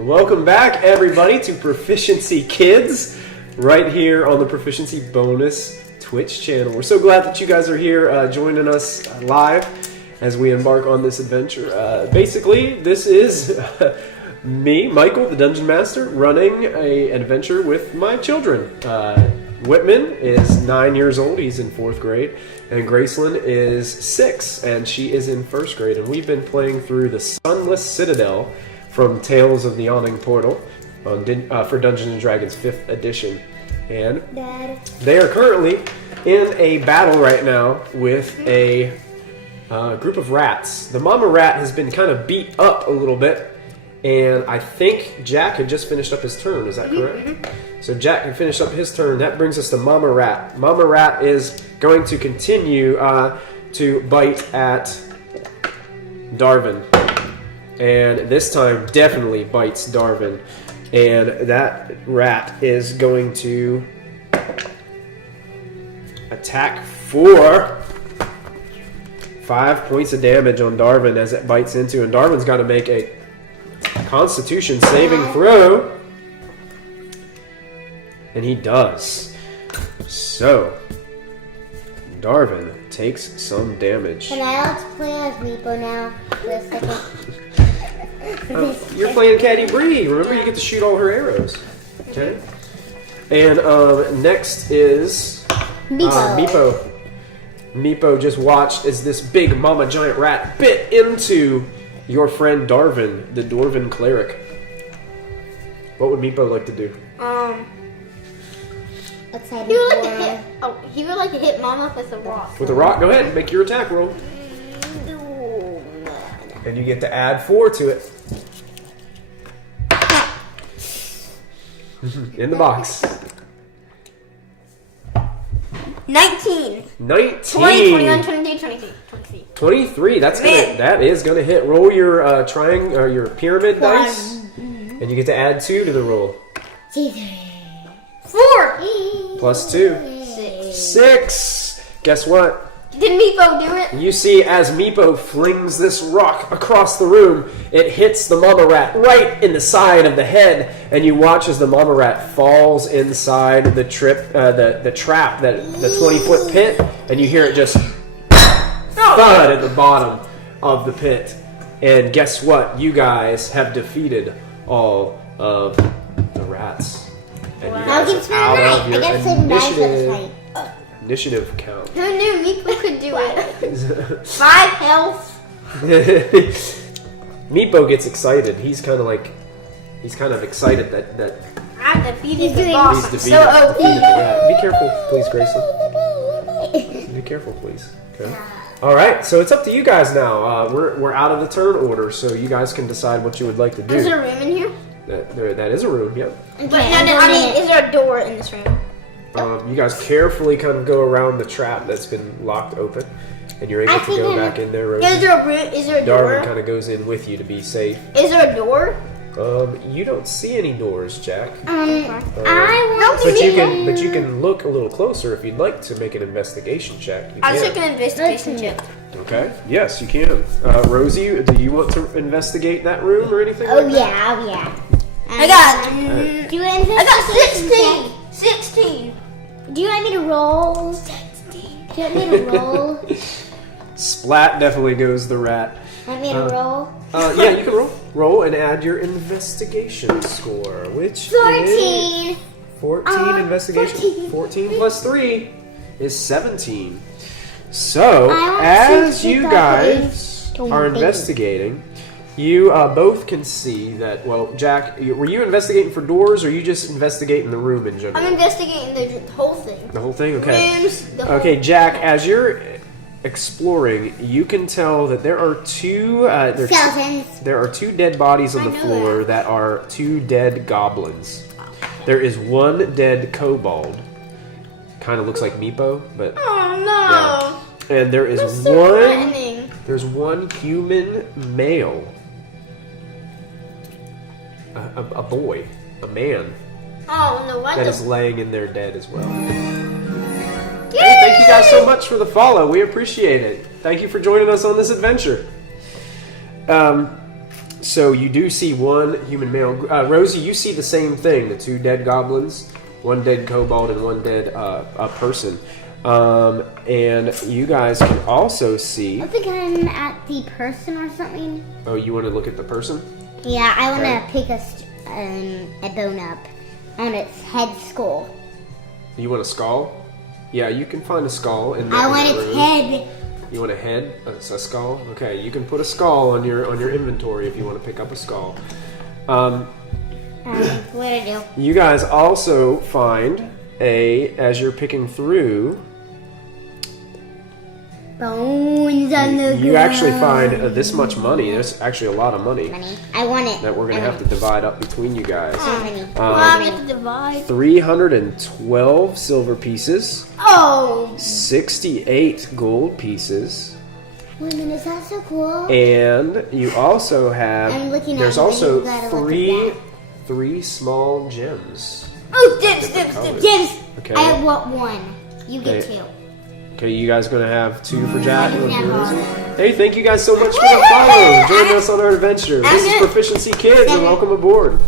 Welcome back, everybody, to Proficiency Kids, right here on the Proficiency Bonus Twitch channel. We're so glad that you guys are here joining us live as we embark on this adventure. Basically, this is me, Michael, the Dungeon Master, running an adventure with my children. Whitman is 9 years old, he's in 4th grade, and Gracelyn is 6, and she is in 1st grade. And we've been playing through the Sunless Citadel from Tales of the Yawning Portal for Dungeons & Dragons 5th edition. And they are currently in a battle right now with a group of rats. The Momma Rat has been kind of beat up a little bit, and I think Jack had just finished up his turn. Is that correct? So Jack can finish up his turn. That brings us to Momma Rat. Momma Rat is going to continue to bite at Darvin. And this time definitely bites Darvin. And that rat is going to attack for 5 points of damage on Darvin as it bites into. And Darvin's got to make a Constitution saving throw. And he does. So, Darvin takes some damage. Can I also play as Meepo now for a second? You're playing Caddy Bree. Remember, you get to shoot all her arrows. Okay. And next is Meepo. Meepo just watched as this big mama giant rat bit into your friend Darvin, the Dwarven cleric. What would Meepo like to do? He would like to hit Mama with a rock. With a rock? Go ahead, make your attack roll. And you get to add 4 to it. In the box. 19. 19. 20, 21, 22, 23. 23. That is gonna hit. Roll your your pyramid dice, and you get to add 2 to the roll. 4 Plus 2. 6. Guess what? Did Meepo do it? You see, as Meepo flings this rock across the room, it hits the Momma Rat right in the side of the head, and you watch as the Momma Rat falls inside the trap, the 20-foot pit, and you hear it just thud at the bottom of the pit. And guess what? You guys have defeated all of the rats. And you guys are out of your initiative count. Who knew Meepo could do it? 5 health. Meepo gets excited. He's kind of excited that I defeated the boss. He's defeated the rat. Be careful, please, Gracelyn. Be careful, please. Okay. All right, so it's up to you guys now. We're out of the turn order, so you guys can decide what you would like to do. Is there a room in here? That is a room. Yep. Okay, but is there a door in this room? You guys carefully kind of go around the trap that's been locked open, and you're able to go back in there. Rosie. Is there a room? Is there a door? Darwin kind of goes in with you to be safe. Is there a door? You don't see any doors, Jack. But you can look a little closer if you'd like to make an investigation check. I'll take an investigation check. Okay. Yes, you can. Rosie, do you want to investigate that room or anything? Yeah. I got 16. Do you want me to roll? 16. Do you want me to roll? Splat definitely goes the rat. Want me to roll? Yeah, you can roll. Roll and add your investigation score, which 14. is 14 investigation. 14 plus 3 is 17. So, as you guys are investigating, you both can see that, well, Jack, were you investigating for doors, or are you just investigating the room in general? I'm investigating the whole thing. The whole thing? Okay. Rooms, Okay, Jack, as you're exploring, you can tell that there are two skeletons. There are 2 dead bodies on the floor that are 2 dead goblins. There is 1 dead kobold. Kind of looks like Meepo, but oh no! Yeah. And there is there's 1 human male, a boy, a man. Oh no! What? That is laying in there dead as well. Hey, thank you guys so much for the follow. We appreciate it. Thank you for joining us on this adventure. So you do see one human male. Rosie, you see the same thing. The 2 dead goblins, 1 dead kobold, and 1 dead person. And you guys can also see. I think I'm at the person or something. Oh, you want to look at the person? Yeah, I want to pick a bone up on its head skull. You want a skull? Yeah, you can find a skull in I want that its room. head. You want a head? A skull? Okay, you can put a skull on your inventory if you want to pick up a skull. What do I do? You guys also find as you're picking through, Bones on the you actually find this much money. There's actually a lot of money money. I want it. that we're going to have to divide up between you guys. How many? I'm going to divide. 312 silver pieces, Oh. 68 gold pieces, Wait a minute, is that so cool? and you also have, I'm looking at there's it, also you gotta look at three small gems. Oh, dips. James, Okay. I want 1. You get Okay. 2. Okay, you guys gonna have 2 for Jack and 1 for Yeah. Rosie? Hey, thank you guys so much for the follow. Joining us on our adventure. This is Proficiency Kids, and welcome aboard.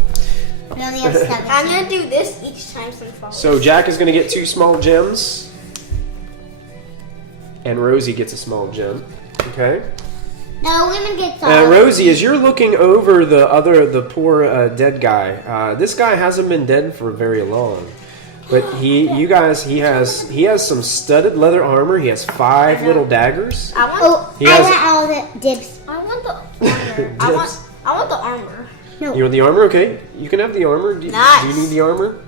We only have 7. I'm going to do this each time some falls. So Jack is gonna get 2 small gems, and Rosie gets a small gem. Okay. No, women get all. Rosie, as you're looking over the poor dead guy, this guy hasn't been dead for very long. But he has some studded leather armor. He has 5 little daggers. I want, Oh, He I has- want all the dibs. I want the armor. I want the armor. No. You want the armor? Okay, you can have the armor. Do you need the armor?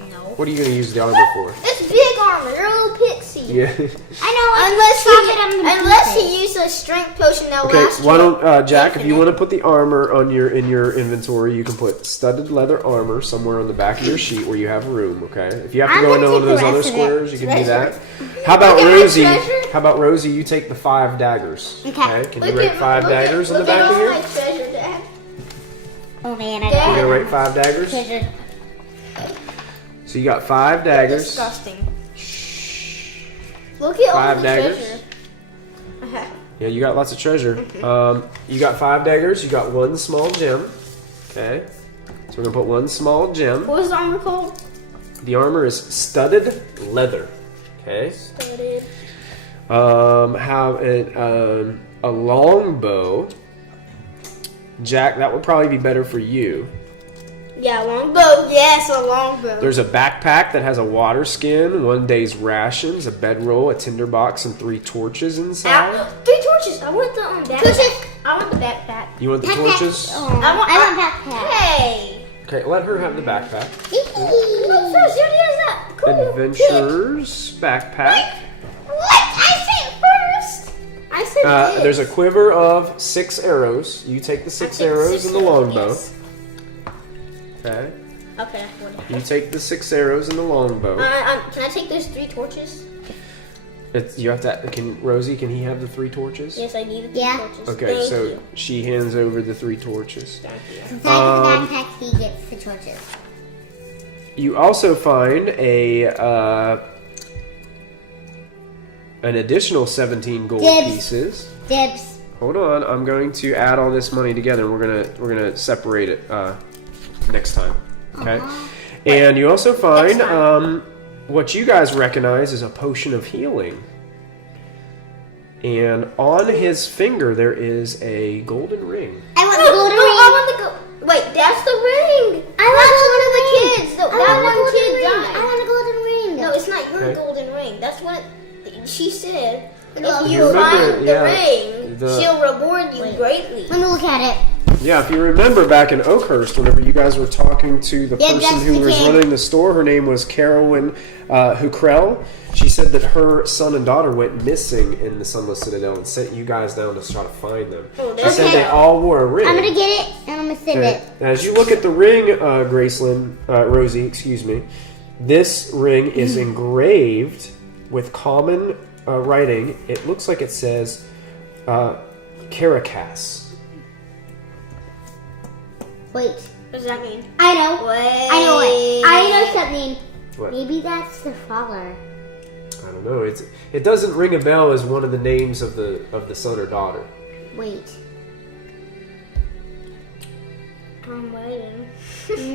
No. What are you going to use the armor for? It's big armor. You're a little pixie. Yeah. I know. Unless he used a strength potion that Okay, lasts. why don't Jack? If you want to put the armor on in your inventory, you can put studded leather armor somewhere on the back of your sheet where you have room. Okay. If you have to I'm go into gonna one of take those the other rest of it. squares, you can do Treasure. that. How about Look at my Rosie? treasure. How about Rosie? You take the 5 daggers. Okay. Can you write 5 daggers on the back of Look here? at all my treasure, Dad. Oh man, I Dad. You got gonna write 5 daggers? treasure. So you got 5 daggers. Disgusting. Look at all 5 the daggers. treasure. Yeah, you got lots of treasure. You got 5 daggers. You got 1 small gem. Okay. So we're gonna put 1 small gem. What was the armor called? The armor is studded leather. Okay. Studded. Have a long bow. Jack, that would probably be better for you. Yeah, longbow. Yes, a longbow. There's a backpack that has a water skin, 1 day's rations, a bedroll, a tinderbox, and 3 torches inside. 3 torches. I want the backpack. Torches. I want the backpack. You want the Backpack. torches? Oh, I want backpack. Hey. Okay, let her have the backpack. Come on, first. You already has that. Cool. Adventurer's backpack. What? I said first. I said this. There's a quiver of 6 arrows. You take the 6 arrows and the longbow. Yes. Okay. Okay, whatever. You take the 6 arrows and the longbow. Can I take those 3 torches? You have to. Rosie? Can he have the 3 torches? Yes, I need the 3 Yeah. torches. Okay, Thank so you. she hands over the 3 torches. Thank you. Since I have the backpack, he gets the torches. You also find an additional 17 gold Dibs. pieces. Dibs. Hold on, I'm going to add all this money together. We're gonna separate it next time. Okay. And you also find what you guys recognize as a potion of healing. And on his finger there is a golden ring. I want the golden ring. I want the Wait, that's the ring. I want That's the one of the golden ring. kids. That I want the one golden kid ring. died. I want a golden ring. No, it's not your Okay. golden ring. That's what she said. Well, If you you remember, find the yeah, ring, the- she'll reward you greatly. Let me look at it. Yeah, if you remember back in Oakhurst, whenever you guys were talking to the Yeah, person that's who the was kid. running the store, her name was Carolyn Hukrell. She said that her son and daughter went missing in the Sunless Citadel and sent you guys down to try to find them. Oh, She said Okay. they all wore a ring. I'm gonna get it and I'm gonna send Okay. it. Now, as you look at the ring, Rosie, excuse me, this ring is engraved with common writing. It looks like it says Caracas. Wait. What does that mean? I know. Wait. I know it. I know something. What? Maybe that's the father. I don't know. It doesn't ring a bell as one of the names of the son or daughter. Wait. I'm waiting.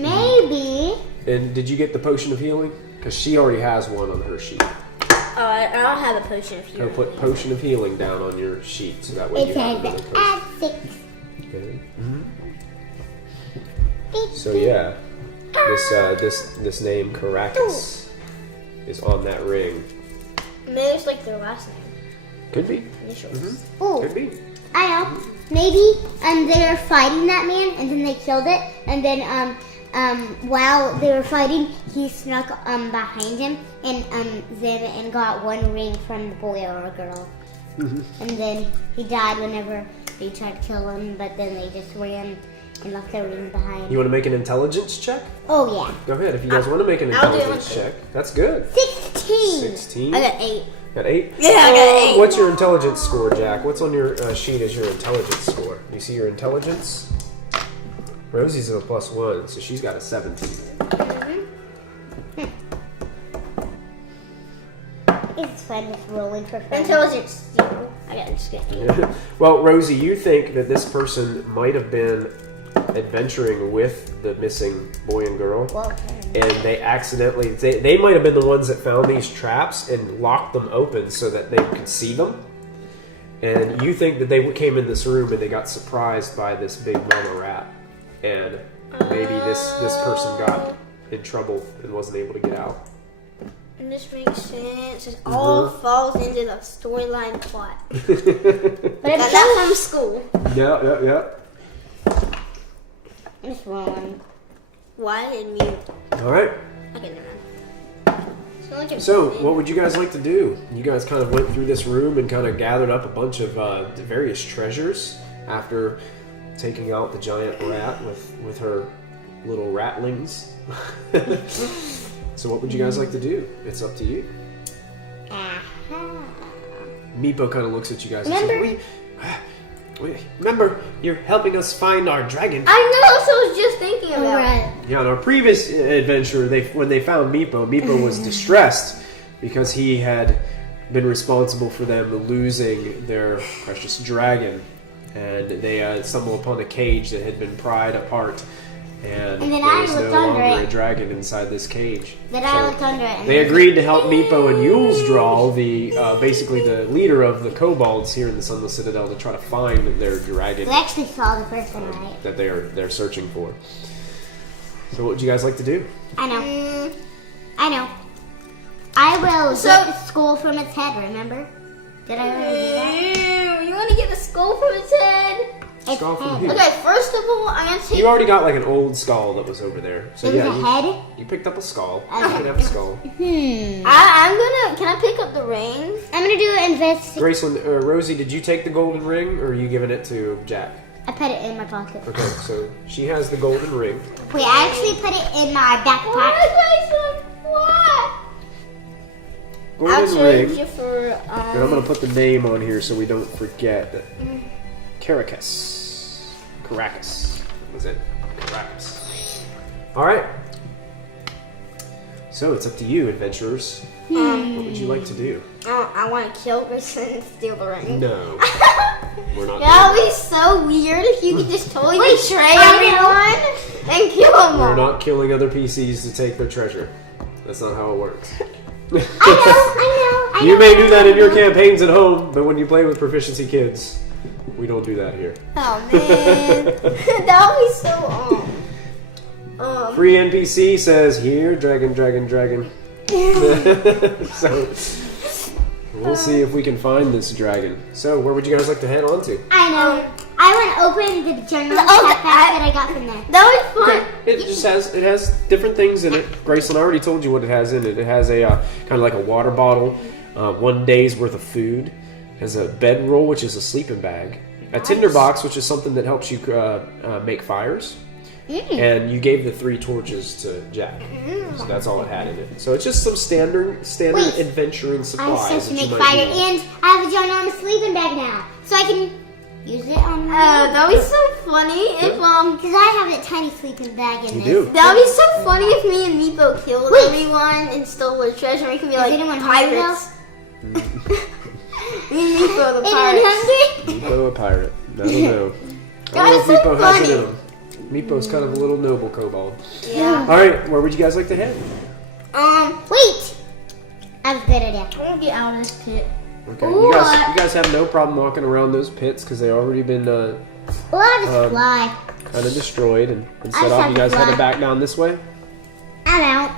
Maybe. And did you get the potion of healing? Because she already has one on her sheet. Oh, I don't have a potion of So healing. put potion of healing down on your sheet so that way It you have says another potion. add 6. Okay. So yeah, this name Caracas is on that ring. Maybe it's like their last name. Could be. Initials. Oh, Could be. I know. Maybe they were fighting that man, and then they killed it, and then while they were fighting, he snuck behind him and got one ring from the boy or a girl, and then he died whenever they tried to kill him, but then they just ran and left their ring behind. You want to make an intelligence check? Oh yeah, Go ahead. If you guys want to make an I'll do intelligence it. check, that's good. 16. 16. I got 8. Got 8? Yeah, I got 8. What's your intelligence score, Jack? What's on your sheet as your intelligence score? You see your intelligence? Rosie's a +1, so she's got a 17. It's fun with rolling for fun. Intelligence 0. I got this good. Well, Rosie, you think that this person might have been adventuring with the missing boy and girl, Well, and they accidentally, they might have been the ones that found these traps and locked them open so that they could see them. And you think that they came in this room and they got surprised by this big Momma Rat, and maybe this person got in trouble and wasn't able to get out. And this makes sense. It all falls into the storyline plot. but Got that from school. Yeah. it's wrong. Why did mute? All right. Okay, never mind. So, what would you guys like to do? You guys kind of went through this room and kind of gathered up a bunch of various treasures after taking out the giant rat with her little ratlings. So, what would you guys like to do? It's up to you. Meepo kind of looks at you guys and says, remember, you're helping us find our dragon. I know, that's what I was just thinking about. Alright. Yeah, in our previous adventure, when they found Meepo was distressed because he had been responsible for them losing their precious dragon, and they stumbled upon a cage that had been pried apart, and then there I was no looked under longer it. a dragon inside this cage. Then I looked under it. And They agreed to help Meepo and Yulesdraw, the basically the leader of the kobolds here in the Sunless Citadel, to try to find their dragon We actually saw the person, right? that they're searching for. So, what would you guys like to do? I know. I know. I will get the skull from its head, remember? Did I already do that? Ew, you want to get a skull from its head? Its Skull from head. here. Okay, first of all, I'm going to take... You already got like an old skull that was over there. So It was a head? you picked up a skull. Okay. You can have a skull. I'm going to... Can I pick up the ring? I'm gonna do an investigation. Graceland, Rosie, did you take the golden ring, or are you giving it to Jack? I put it in my pocket. Okay, so she has the golden ring. Wait, I actually put it in my backpack. What? Golden I'll ring. change it for... And I'm gonna put the name on here so we don't forget. Caracas. Was it? Caracas. All right. So it's up to you, adventurers. What would you like to do? I want to kill Grayson and steal the ring. No, we're not. That doing would be so weird if you could just totally betray I everyone and kill them We're all. not killing other PCs to take their treasure. That's not how it works. I know. You may do that in your campaigns at home, but when you play with Proficiency kids, we don't do that here. Oh man, that would be so Free NPC says, here, dragon. So, we'll see if we can find this dragon. So, where would you guys like to head on to? I know. I want to open the general backpack that I got from there. That would be fun. It just has different things in it. Graceland already told you what it has in it. It has a kind of like a water bottle, 1 day's worth of food. It has a bedroll, which is a sleeping bag. A tinderbox, which is something that helps you make fires. And you gave the 3 torches to Jack. So that's all it had in it. So it's just some standard Wait. adventuring I'm supplies. supposed to that you make might fire, need. and I have a ginormous sleeping bag now, so I can use it on my. That would be so funny if Because I have a tiny sleeping bag in You this. do. That would be so funny if me and Meepo killed Wait. everyone and stole their treasure. We could be like anyone hungry pirates. Me and Meepo the Anyone pirates. hungry? Meepo a pirate. I don't know. I That don't know is if so Meepo has it in funny. him. Meepo's kind of a little noble kobold. Yeah. All right, where would you guys like to head? Wait. I have a good idea. I'm gonna get out of this pit. Okay, you guys have no problem walking around those pits because they've already been Well, I'll just fly. kind of destroyed and set just off. have You to guys fly. headed back down this way. I'm out.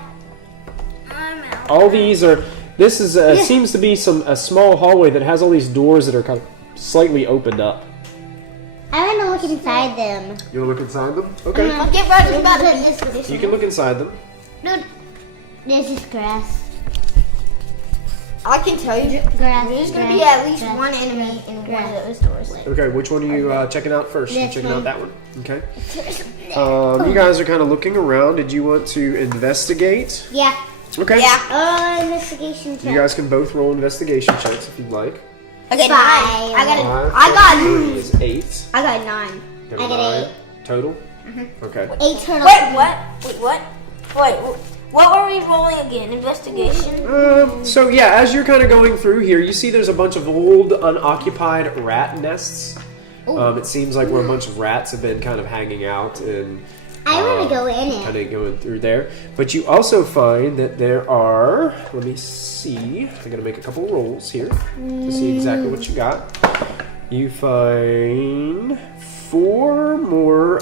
I'm out. All these are. This is seems to be a small hallway that has all these doors that are kind of slightly opened up. I want to look inside them. You want to look inside them? Okay. Get ready, about to be You can look inside them. Dude, this is grass. I can tell you, Grass. there's gonna be at least one enemy in one of those doors. Okay, which one are you checking out first? You This checking out one. that one? Okay. You guys are kind of looking around. Did you want to investigate? Yeah. Okay. Yeah. Investigation check. You guys can both roll investigation checks if you'd like. Okay, 9. Five. I got Five plus three is 8. I got 9. You I have got a 9 8. total. Okay. 8 turtles. Wait, what? Wait, what? Wait, what were we rolling again? Investigation? So yeah, as you're kind of going through here, you see there's a bunch of old unoccupied rat nests. It seems like where a bunch of rats have been kind of hanging out and I want to go in kind it. of going through there. But you also find that there are, let me see, I'm going to make a couple rolls here to see exactly what you got. You find 4 more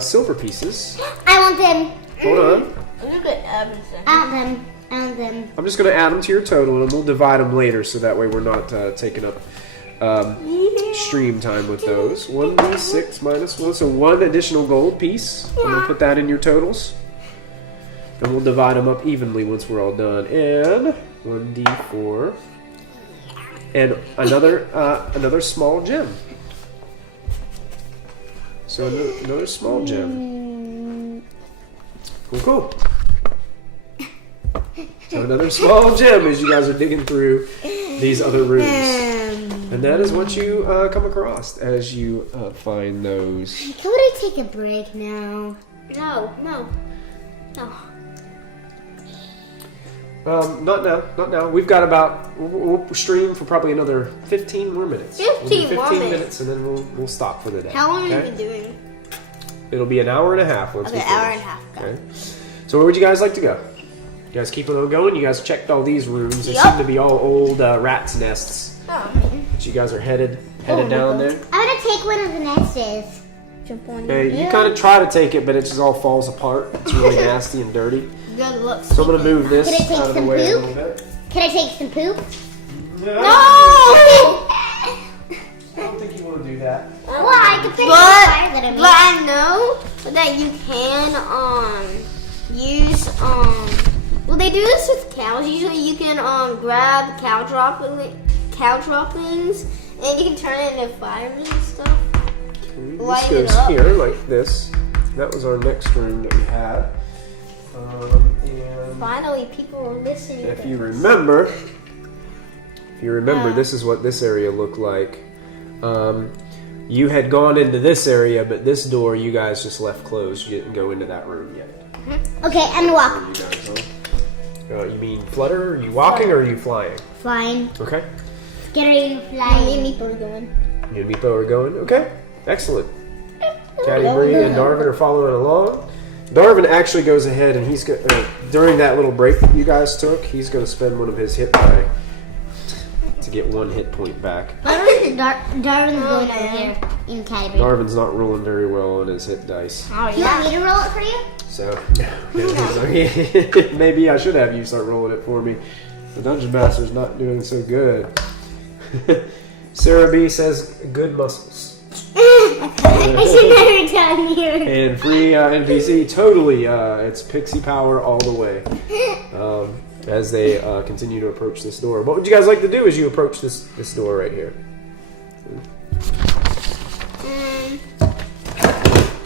silver pieces. I want them. Hold on. Look at everything. I want them. I'm just going to add them to your total and we'll divide them later so that way we're not taking up stream time with those. 1d6 minus 1, so 1 additional gold piece. I'm going to put that in your totals. And we'll divide them up evenly once we're all done. And 1d4. And another small gem. So another small gem. Cool. So another small gem as you guys are digging through these other rooms. And that is what you come across as you find those. Can we take a break now? No. Not now. We've got we'll stream for probably another 15 more minutes. 15 more minutes and then we'll stop for the day. How long okay? have you been doing? It'll be an hour and a half once we Okay, finish. hour and a half. Okay. So where would you guys like to go? You guys keep on going? You guys checked all these rooms. They Yup. seem to be all old rats' nests. Oh, But you guys are headed down there. I want to take one of the nests. jump on Hey, you kind of try to take it, but it just all falls apart. It's really nasty and dirty. Good looks. So I'm going to move this Can I take out of the some way a poop? little bit. Can I take some poop? No! I don't think you want to do that. Well, I can finish the But fire that I made. I know that you can use well, they do this with cows. Usually you can grab cow droppings and you can turn it into fires and stuff. This Light it goes up. here like this. That was our next room that we had. And Finally, people are listening. if to you us. remember, this is what this area looked like. You had gone into this area, but this door you guys just left closed. You didn't go into that room yet. Okay, I'm gonna walk. You guys, you mean flutter? Are you walking or are you flying? Flying. Okay. Scary Me and flying. Meepo are going. You and Meepo are going? Okay. Excellent. Caddy Bree and Darvin are following along. Darvin actually goes ahead and he's during that little break that you guys took, he's going to spend one of his hit die to get 1 hit point back. Darwin's going over here in Cadbury. Darvin's not rolling very well on his hit dice. Oh, You want me to roll it for you? So, maybe I should have you start rolling it for me. The Dungeon Master's not doing so good. Sarah B says, good muscles. I should never done here. And free NPC, totally, it's pixie power all the way. As they continue to approach this door. What would you guys like to do as you approach this door right here?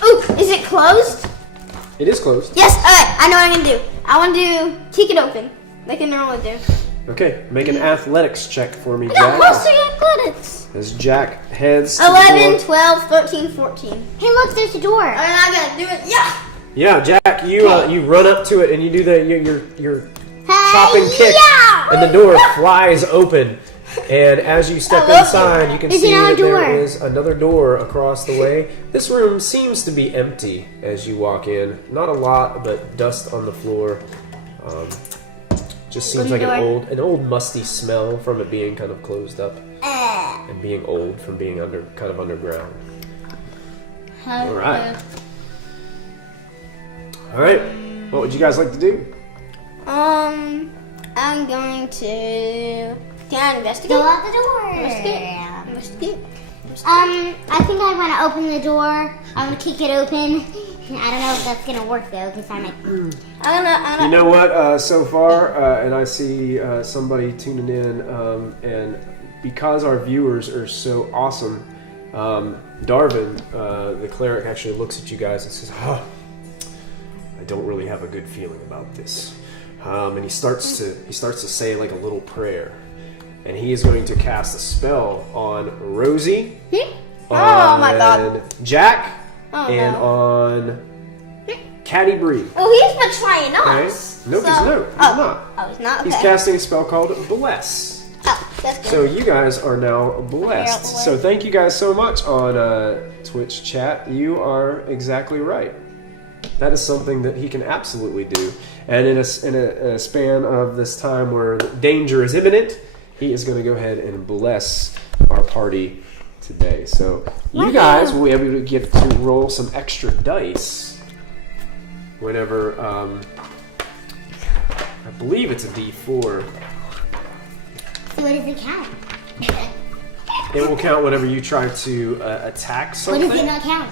Ooh, is it closed? It is closed. Yes, alright, I know what I'm gonna do. I want to kick it open, like I normally do. Okay, make an athletics check for me, I got Jack. plus 3 athletics. As Jack heads to the 11, door. 12, 13, 14. Hey, look, there's a door. I'm not gonna do it. Yeah! Yeah, Jack, you run up to it and you do your chopping kick, Yeah! and the door flies open, And as you step inside, you can see that there is another door across the way. This room seems to be empty as you walk in. Not a lot, but dust on the floor. Just seems like an old musty smell from it being kind of closed up and being old from being kind of underground. All right. What would you guys like to do? I'm going to. Can I investigate? Go out the door. Investigate. I think I want to open the door. I'm gonna kick it open. I don't know if that's gonna work though, because I'm like. You know what? So far, and I see somebody tuning in, and because our viewers are so awesome, Darvin, the cleric, actually looks at you guys and says, "Oh, I don't really have a good feeling about this." And he starts to say like a little prayer. And he is going to cast a spell on Rosie, Oh my god. Jack, and on Caddy Bree. Oh, he's been trying Okay? us. Nope, he's not. Oh, he's not? Okay. He's casting a spell called Bless. Oh, that's good. So you guys are now blessed. So thank you guys so much on Twitch chat. You are exactly right. That is something that he can absolutely do. And in a span of this time where danger is imminent, he is going to go ahead and bless our party today. So you guys will be able to get to roll some extra dice whenever, I believe it's a D4. So what does it count? It will count whenever you try to attack something. What does it not count?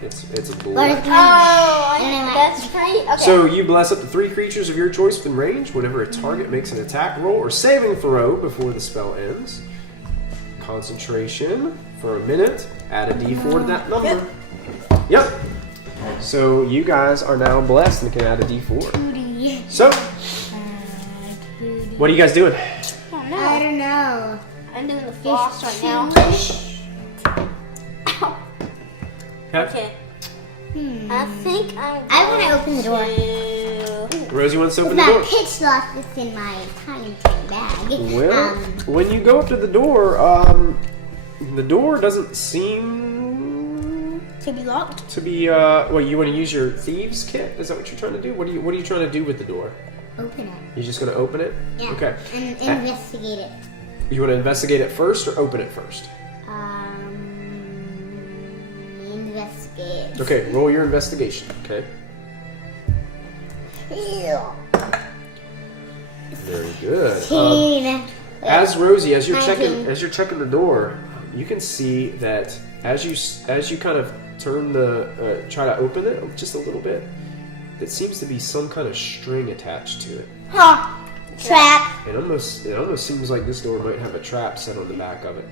It's a What bless. is That's right. Okay. So you bless up to 3 creatures of your choice within range whenever a target makes an attack roll or saving throw before the spell ends. Concentration for a minute. Add a D4 to that number. Yep. So you guys are now blessed and can add a D4. So, what are you guys doing? I don't know. I'm doing the floss right now. Okay. I think I want to open the door. Rosie wants to open It's the door. not pitch lock that's in my tiny bag. Well, when you go up to the door doesn't seem to be locked. to be. Well, you want to use your thieves kit? Is that what you're trying to do? What are you trying to do with the door? Open it. You're just going to open it? Yeah. Okay. And investigate it. You want to investigate it first or open it first? Investigate. Okay, roll your investigation. Okay. Very good. As Rosie, as you're checking the door, you can see that as you kind of turn the try to open it just a little bit, it seems to be some kind of string attached to it. Trap. It almost seems like this door might have a trap set on the back of it.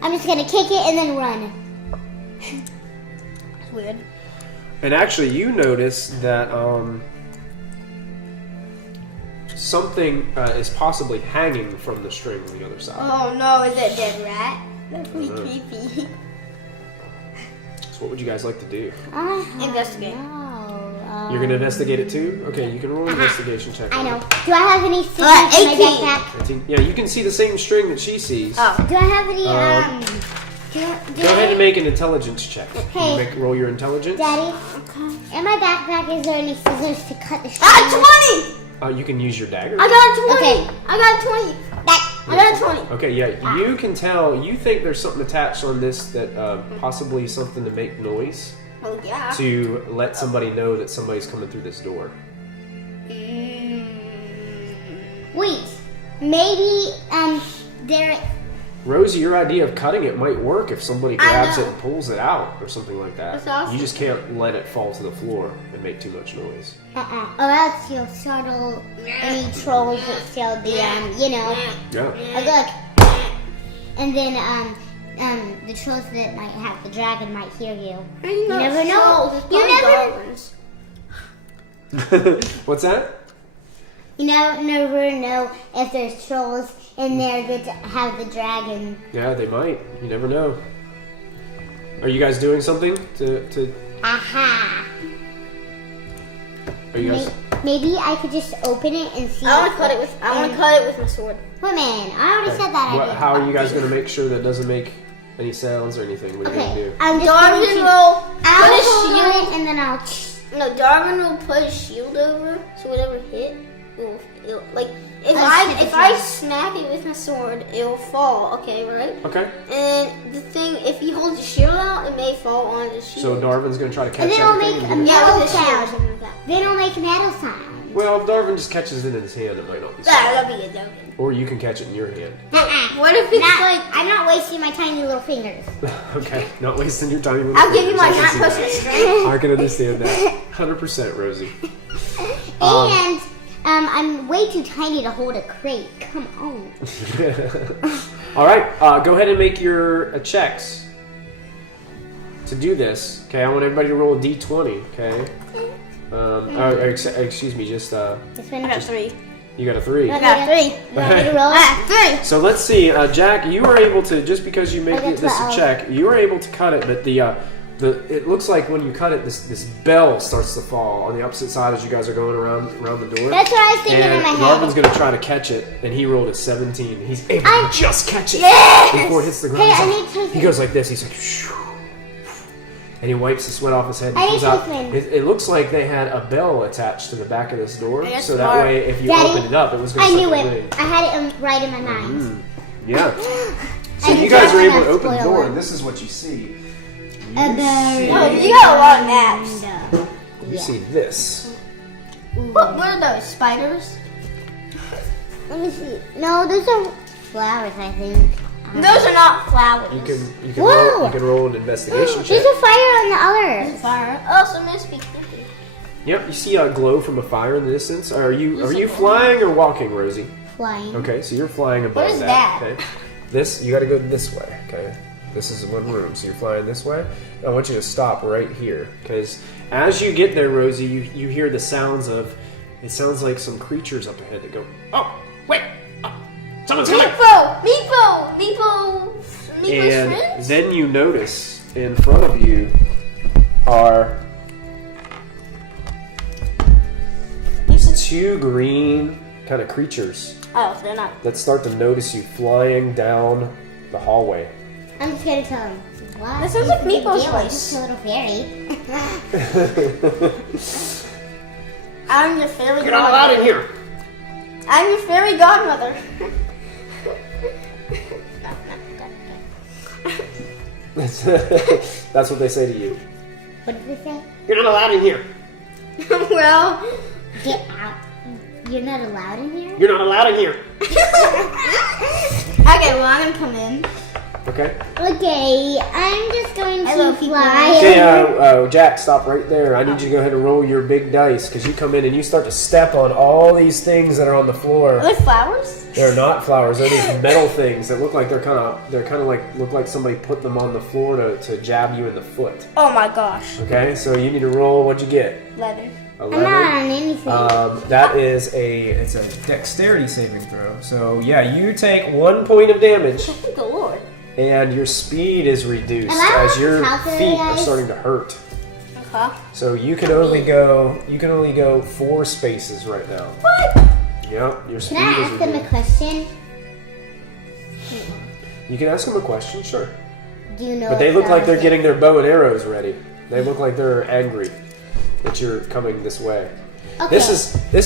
I'm just gonna kick it and then run. It's weird. And actually, you notice that something is possibly hanging from the string on the other side. Oh no, is it a dead rat? That's pretty creepy. So what would you guys like to do? Investigate. You're going to investigate it too? Okay, you can roll an investigation check. I know. Do I have any scissors in my 18. backpack? Yeah, you can see the same string that she sees. Oh. Do I have any, Go ahead and make an intelligence check. Hey. Roll your intelligence. Daddy, in my backpack, is there any scissors to cut the string? Ah, 20! You can use your dagger. I got a 20! Okay. I got a 20! I got a 20! Okay, yeah, you can tell. You think there's something attached on this that possibly something to make noise. Oh, yeah. To let somebody know that somebody's coming through this door. Wait, maybe, there... Rosie, your idea of cutting it might work if somebody grabs know. it and pulls it out or something like that. That's awesome. You just can't let it fall to the floor and make too much noise. Or else you'll startle any trolls that steal the, Yeah. look. And then, the trolls that might have the dragon might hear you. You never know. You never... What's that? You never know if there's trolls in there that have the dragon. Yeah, they might. You never know. Are you guys doing something to... Aha! Are you guys... maybe I could just open it and see. I want to cut it with my sword. Wait, man, I already said that idea. How are you guys going to make sure that it doesn't make any sounds or anything? What are you going to do? I'm just Darwin going to. will I'll put his hold on shield. it and then I'll. No, Darwin will put his shield over, so whatever hit, it'll like if I smack it with my sword, it'll fall. Okay, right? Okay. And the thing, if he holds his shield out, it may fall on his shield. So Darwin's going to try to catch And then it'll everything. make a and do- metal with his shield or sound. something like that. Then it'll make a metal sound. Well, if Darwin just catches it in his hand, it might not be. That'll be a joke. Or you can catch it in your hand. What if it's like? I'm not wasting my tiny little fingers. Okay, not wasting your time. I'll give you my I can see not that. pushing. I can understand that. 100%, Rosie. And I'm way too tiny to hold a crate. Come on. All right, go ahead and make your checks to do this. Okay, I want everybody to roll a d20. Okay. Excuse me, just This one. I got 3. you got a 3. I got 3. You want me to roll? I got 3. So let's see, Jack. You were able to, just because you make I got this a 12. check, you were able to cut it, but it looks like when you cut it, this bell starts to fall on the opposite side as you guys are going around the door. That's what I was thinking in my And head. Marvin's going to try to catch it, and he rolled a 17. He's able to just catch it before it hits the ground. Hey, I He's need like- to- he goes like this. He's like, shoo. And he wipes the sweat off his head. And I comes need out. to- It looks like they had a bell attached to the back of this door, That's so that smart. way if you Daddy, opened it up, it was going I to knew ring. it. I had it right in my mind. Yeah. So I you can guys tell are able when to I open the spoil door, it. and this is what you see. A bird. Oh, you got a lot of maps. You see this. What are those? Spiders? Let me see. No, those are flowers, I think. Those are not flowers. You can Whoa. roll an investigation check. There's a fire on the other. Fire. Oh, so must be creepy. Yep, you see a glow from a fire in the distance. Are you flying or walking, Rosie? Flying. Okay, so you're flying above What is that? Okay. This you got to go this way. Okay. This is one room, so you're flying this way. I want you to stop right here, because as you get there, Rosie, you hear the sounds of. It sounds like some creatures up ahead that go. Oh, wait! Oh, someone's coming! Meepo's And friends? then you notice in front of you are 2 green kind of creatures Oh, they're not. that start to notice you flying down the hallway. I'm just gonna tell him. Wow, That sounds like this is a big Meepo's deal. voice. This is a little fairy. I'm your fairy You're not allowed in godmother. here! I'm your fairy godmother. That's what they say to you. What did they say? You're not allowed in here! Well, Get out. You're not allowed in here? You're not allowed in here! okay, well, I'm gonna come in. Okay. Okay, I'm just going Hello, to people. fly. Okay, Jack, stop right there. I need you to go ahead and roll your big dice, because you come in and you start to step on all these things that are on the floor. Are they flowers? They're not flowers. They're these metal things that look like they're kind of like look like somebody put them on the floor to jab you in the foot. Oh my gosh. Okay, so you need to roll. What'd you get? 11. I'm not on anything. That is it's a dexterity saving throw. So yeah, you take 1 point of damage, Good lord. and your speed is reduced Am I as your calculating, feet are guys? starting to hurt. Okay. So you can only go 4 spaces right now. What? Yep, your speed Can I is ask them a reduced. question? You can ask them a question, sure. Do you know? But they if look like flowers they're get- getting their bow and arrows ready. They look like they're angry that you're coming this way. Okay. This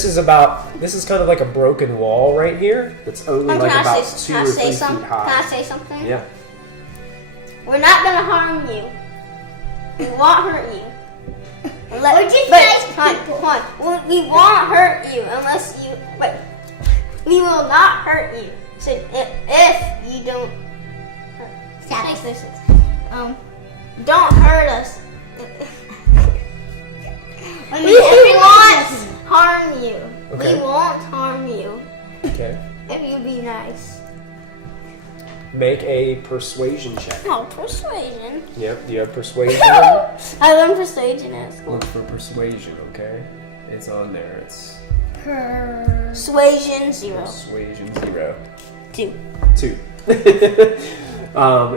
is kind of like a broken wall right here. That's only like about 2 or 3 feet Can I high. say something? Yeah. We're not gonna harm you. We won't hurt you. We're just nice people. Hold on. We won't hurt you unless you. Wait. We will not hurt you. So if you don't. Stop it. Don't hurt us. I mean, We everyone won't does. harm you. Okay. We won't harm you Okay. if you be nice. Make a persuasion check. Oh, persuasion. Yep. Do you have persuasion? I learned persuasion at school. Look for persuasion. Okay. It's on there. It's Persuasion 0. persuasion 0. 2. 2.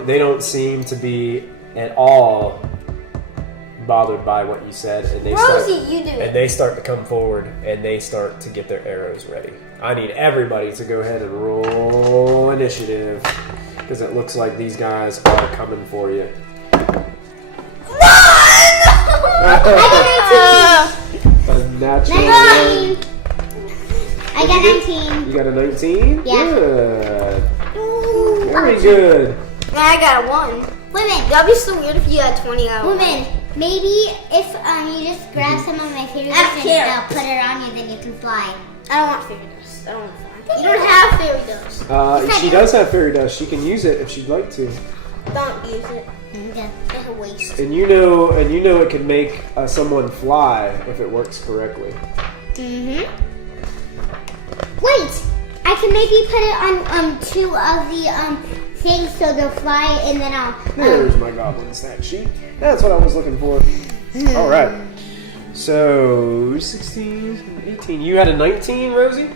They don't seem to be at all bothered by what you said, and they Rosie, you do and it. they start to come forward, and they start to get their arrows ready. I need everybody to go ahead and roll initiative, because it looks like these guys are coming for you. A natural 19. I got 19. You got a 19? Yeah. Good. Very good. I got a 1. Women, That'd be so weird if you had 20 out. women. Maybe if you just grab some of my fairy I dust don't care. and I'll put it on you, then you can fly. I don't want fairy dust. I don't want fire. You don't have fairy dust. She does have fairy dust. She can use it if she'd like to. Don't use it. Okay. It's a waste. And you know it can make someone fly if it works correctly. Wait, I can maybe put it on 2 of the things so they'll fly, and then I'll. There's my goblin stat sheet. That's what I was looking for. All right. So 16, 18. You had a 19, Rosie?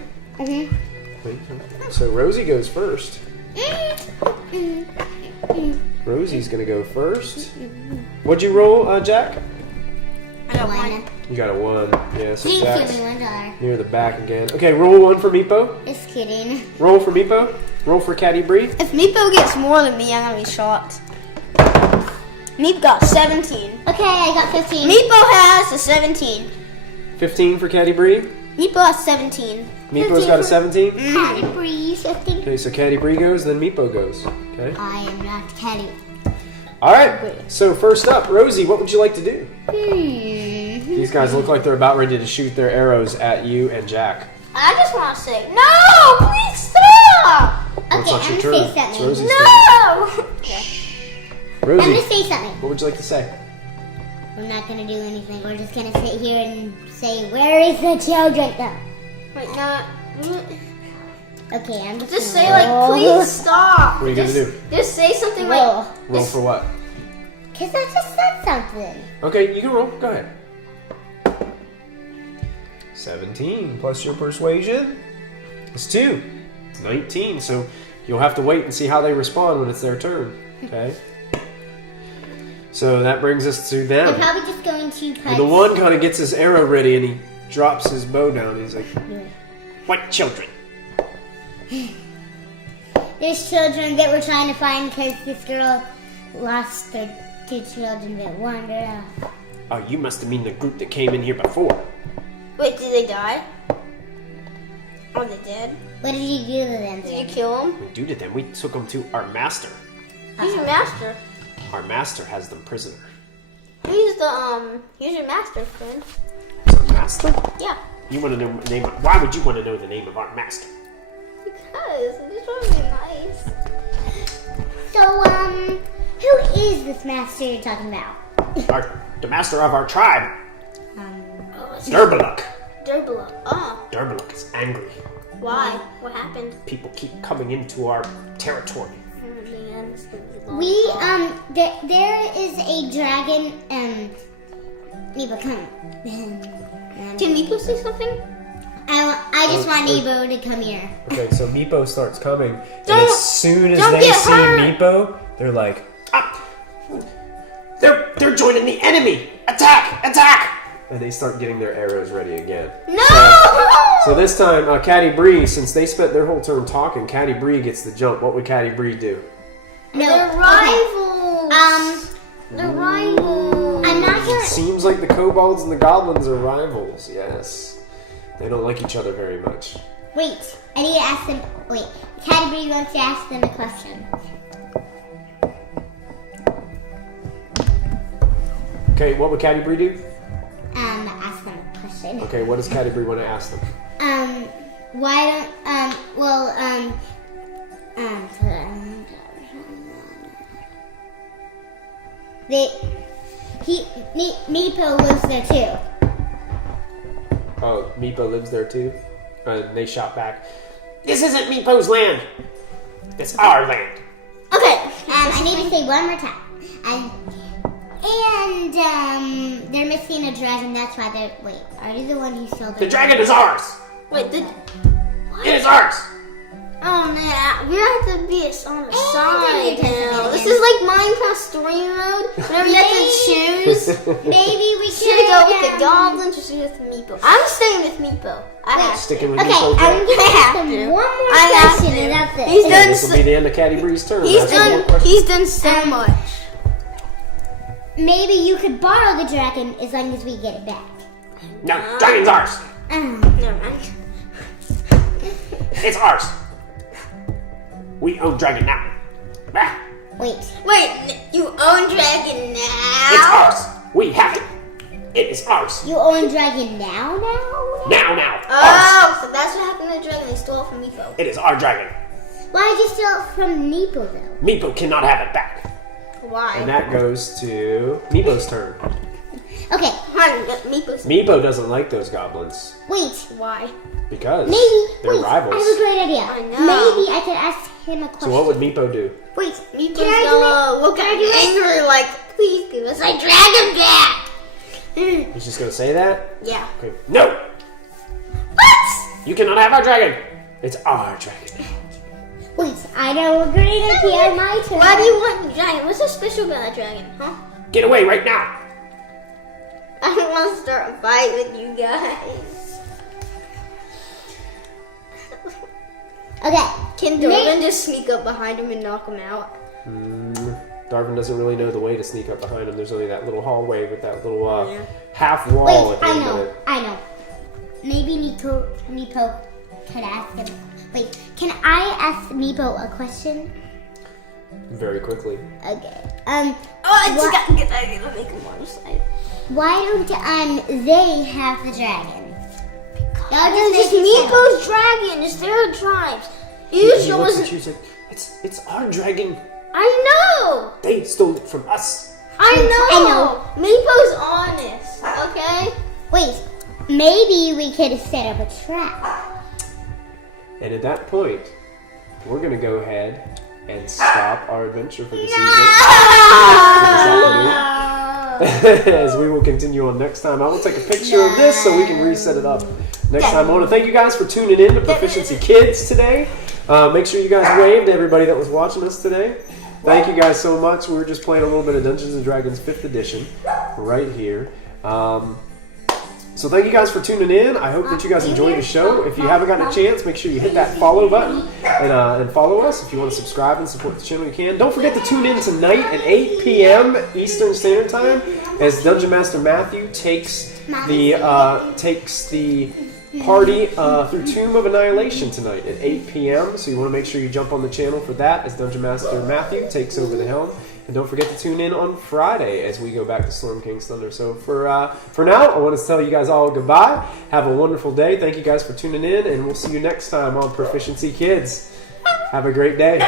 So Rosie goes first. Rosie's gonna go first. What'd you roll, Jack? I got 1. You got a 1. Yeah, so Thank Jack's you, $1. near the back again. Okay, roll 1 for Meepo. Just kidding. Roll for Meepo. Roll for Caddy Bree. If Meepo gets more than me, I'm gonna be shocked. Meep got 17. Okay, I got 15. Meepo has a 17. 15 for Caddy Bree. Meepo has 17. Meepo's got a 17. Caddy Bree, 15. Okay, so Caddy Bree goes, then Meepo goes. Okay. I am not Caddy. All right. So first up, Rosie, what would you like to do? These guys look like they're about ready to shoot their arrows at you and Jack. I just want to say, no, please stop. Well, it's Okay, not I'm your gonna turn. say It's something. Rosie's No. turn. I'm Rosie, gonna say something. what would you like to say? We're not gonna do anything. We're just gonna sit here and say, "Where is the children?" No. Wait, no. Okay, I'm just. Just gonna say like, roll. please stop. What are you gonna do? Just say something Roll. like, Roll for what? Cause I just said something. Okay, you can roll. Go ahead. 17 plus your persuasion is 2. It's 19, so you'll have to wait and see how they respond when it's their turn. Okay? So that brings us to They're them. probably just going to put. And the one kind of gets his arrow ready and he drops his bow down. He's like, "What children?" There's children that we're trying to find because this girl lost their 2 children that wandered off. Oh, you must mean the group that came in here before. wait, did they die? Are they dead? What did you do to them? Did you kill them? We do to them. We took them to our master. Who's your master? Our master has them prisoner. Who's your master, friend? Master? Yeah. You want to know the name? Why would you want to know the name of our master? Because I just want to be nice. So, who is this master you're talking about? The master of our tribe, Oh, it's Durbaluk. Durbala. Oh, Durbaluk is angry. why? What happened? People keep coming into our territory. We, there is a dragon, Nebo, come. Can Meepo say something? I just want Nebo to come here. Okay, so Meepo starts coming, and Don't- as soon as don't they get see hurt. Meepo, they're like, "Ah, they're joining the enemy! Attack! Attack!" And they start getting their arrows ready again. No! So this time, Caddy Bree, since they spent their whole turn talking, Caddy Bree gets the jump. What would Caddy Bree do? No, They're rivals. They're rivals. I'm not It gonna. seems like the kobolds and the goblins are rivals. Yes, they don't like each other very much. Wait, I need to ask them. Wait, Cadbury wants to ask them a question. Okay, what would Caddy Bree do? Ask them a question. Okay, what does Caddy Bree want to ask them? Why don't, Meepo lives there too. Oh, Meepo lives there too? And they shout back, "This isn't Meepo's land! It's our land!" Okay, I need to say one more time. And they're missing a dragon, that's why they're, wait, are you the one who sold The dragon is ours! Wait, It is ours! Oh man, we have to be on the side then you now. touch This it is like Minecraft story mode. Whenever you have to choose. Maybe we Should we go with the goblins or should we go with Meepo? I'm staying with Meepo. I have Sticking to. with Okay, Meepo, I'm Jack? gonna ask him to. one more I have question to. and that's it. He's done. This will be the end of Caddy Bree's turn. He's Ask him one done. question. He's done so much. Maybe you could borrow the dragon as long as we get it back. No, dragon's ours. Never mind. It's ours. We own dragon now. Ah, Wait. Wait, you own dragon now? it's ours. We have it. It is ours. You own dragon now? Now. Ours. Oh, so that's what happened to the dragon. They stole it from Meepo. It is our dragon. Why did you steal it from Meepo though? Meepo cannot have it back. Why? And that goes to Meepo's turn. Okay. Meepo's. Meepo doesn't like those goblins Wait. Why? because Maybe. they're Wait. rivals. I have a great idea. I know. Maybe I could ask him a question. So what would Meepo do? Wait. Meepo's Can I do gonna look at you angry like, please give us our dragon back. He's just gonna say that? Yeah. Okay. No! What? You cannot have our dragon! It's our dragon. Wait. I know a great idea. My turn. Why do you want the dragon? What's so special about that dragon, huh? Get away right now! I don't want to start a fight with you guys. Okay. Can Darwin just sneak up behind him and knock him out? Darwin doesn't really know the way to sneak up behind him. There's only that little hallway with that little half wall Wait. at the end of it. I know. Maybe Meepo could ask him. Wait. Can I ask Meepo a question? Very quickly. Okay. Oh, I just got to get that to make him one side. Why don't they have the dragon? It's Meepo's dragon. It's their tribes. You He show looks us. at you and said, it's our dragon. I know. They stole it from us. I I know. Meepo's honest. Okay. Wait, maybe we could set up a trap. And at that point, we're going to go ahead and stop our adventure for this evening. As we will continue on next time. I will take a picture of this so we can reset it up next time. I want to thank you guys for tuning in to Proficiency Kids today. Make sure you guys wave to everybody that was watching us today. Thank you guys so much. We were just playing a little bit of Dungeons & Dragons 5th edition right here. So thank you guys for tuning in. I hope that you guys enjoyed the show. If you haven't gotten a chance, make sure you hit that follow button and follow us. If you want to subscribe and support the channel, you can. Don't forget to tune in tonight at 8 p.m. Eastern Standard Time as Dungeon Master Matthew takes the party through Tomb of Annihilation tonight at 8 p.m. So you want to make sure you jump on the channel for that as Dungeon Master Matthew takes over the helm. And don't forget to tune in on Friday as we go back to Storm King's Thunder. So for now, I want to tell you guys all goodbye. Have a wonderful day. Thank you guys for tuning in, and we'll see you next time on Proficiency Kids. Have a great day.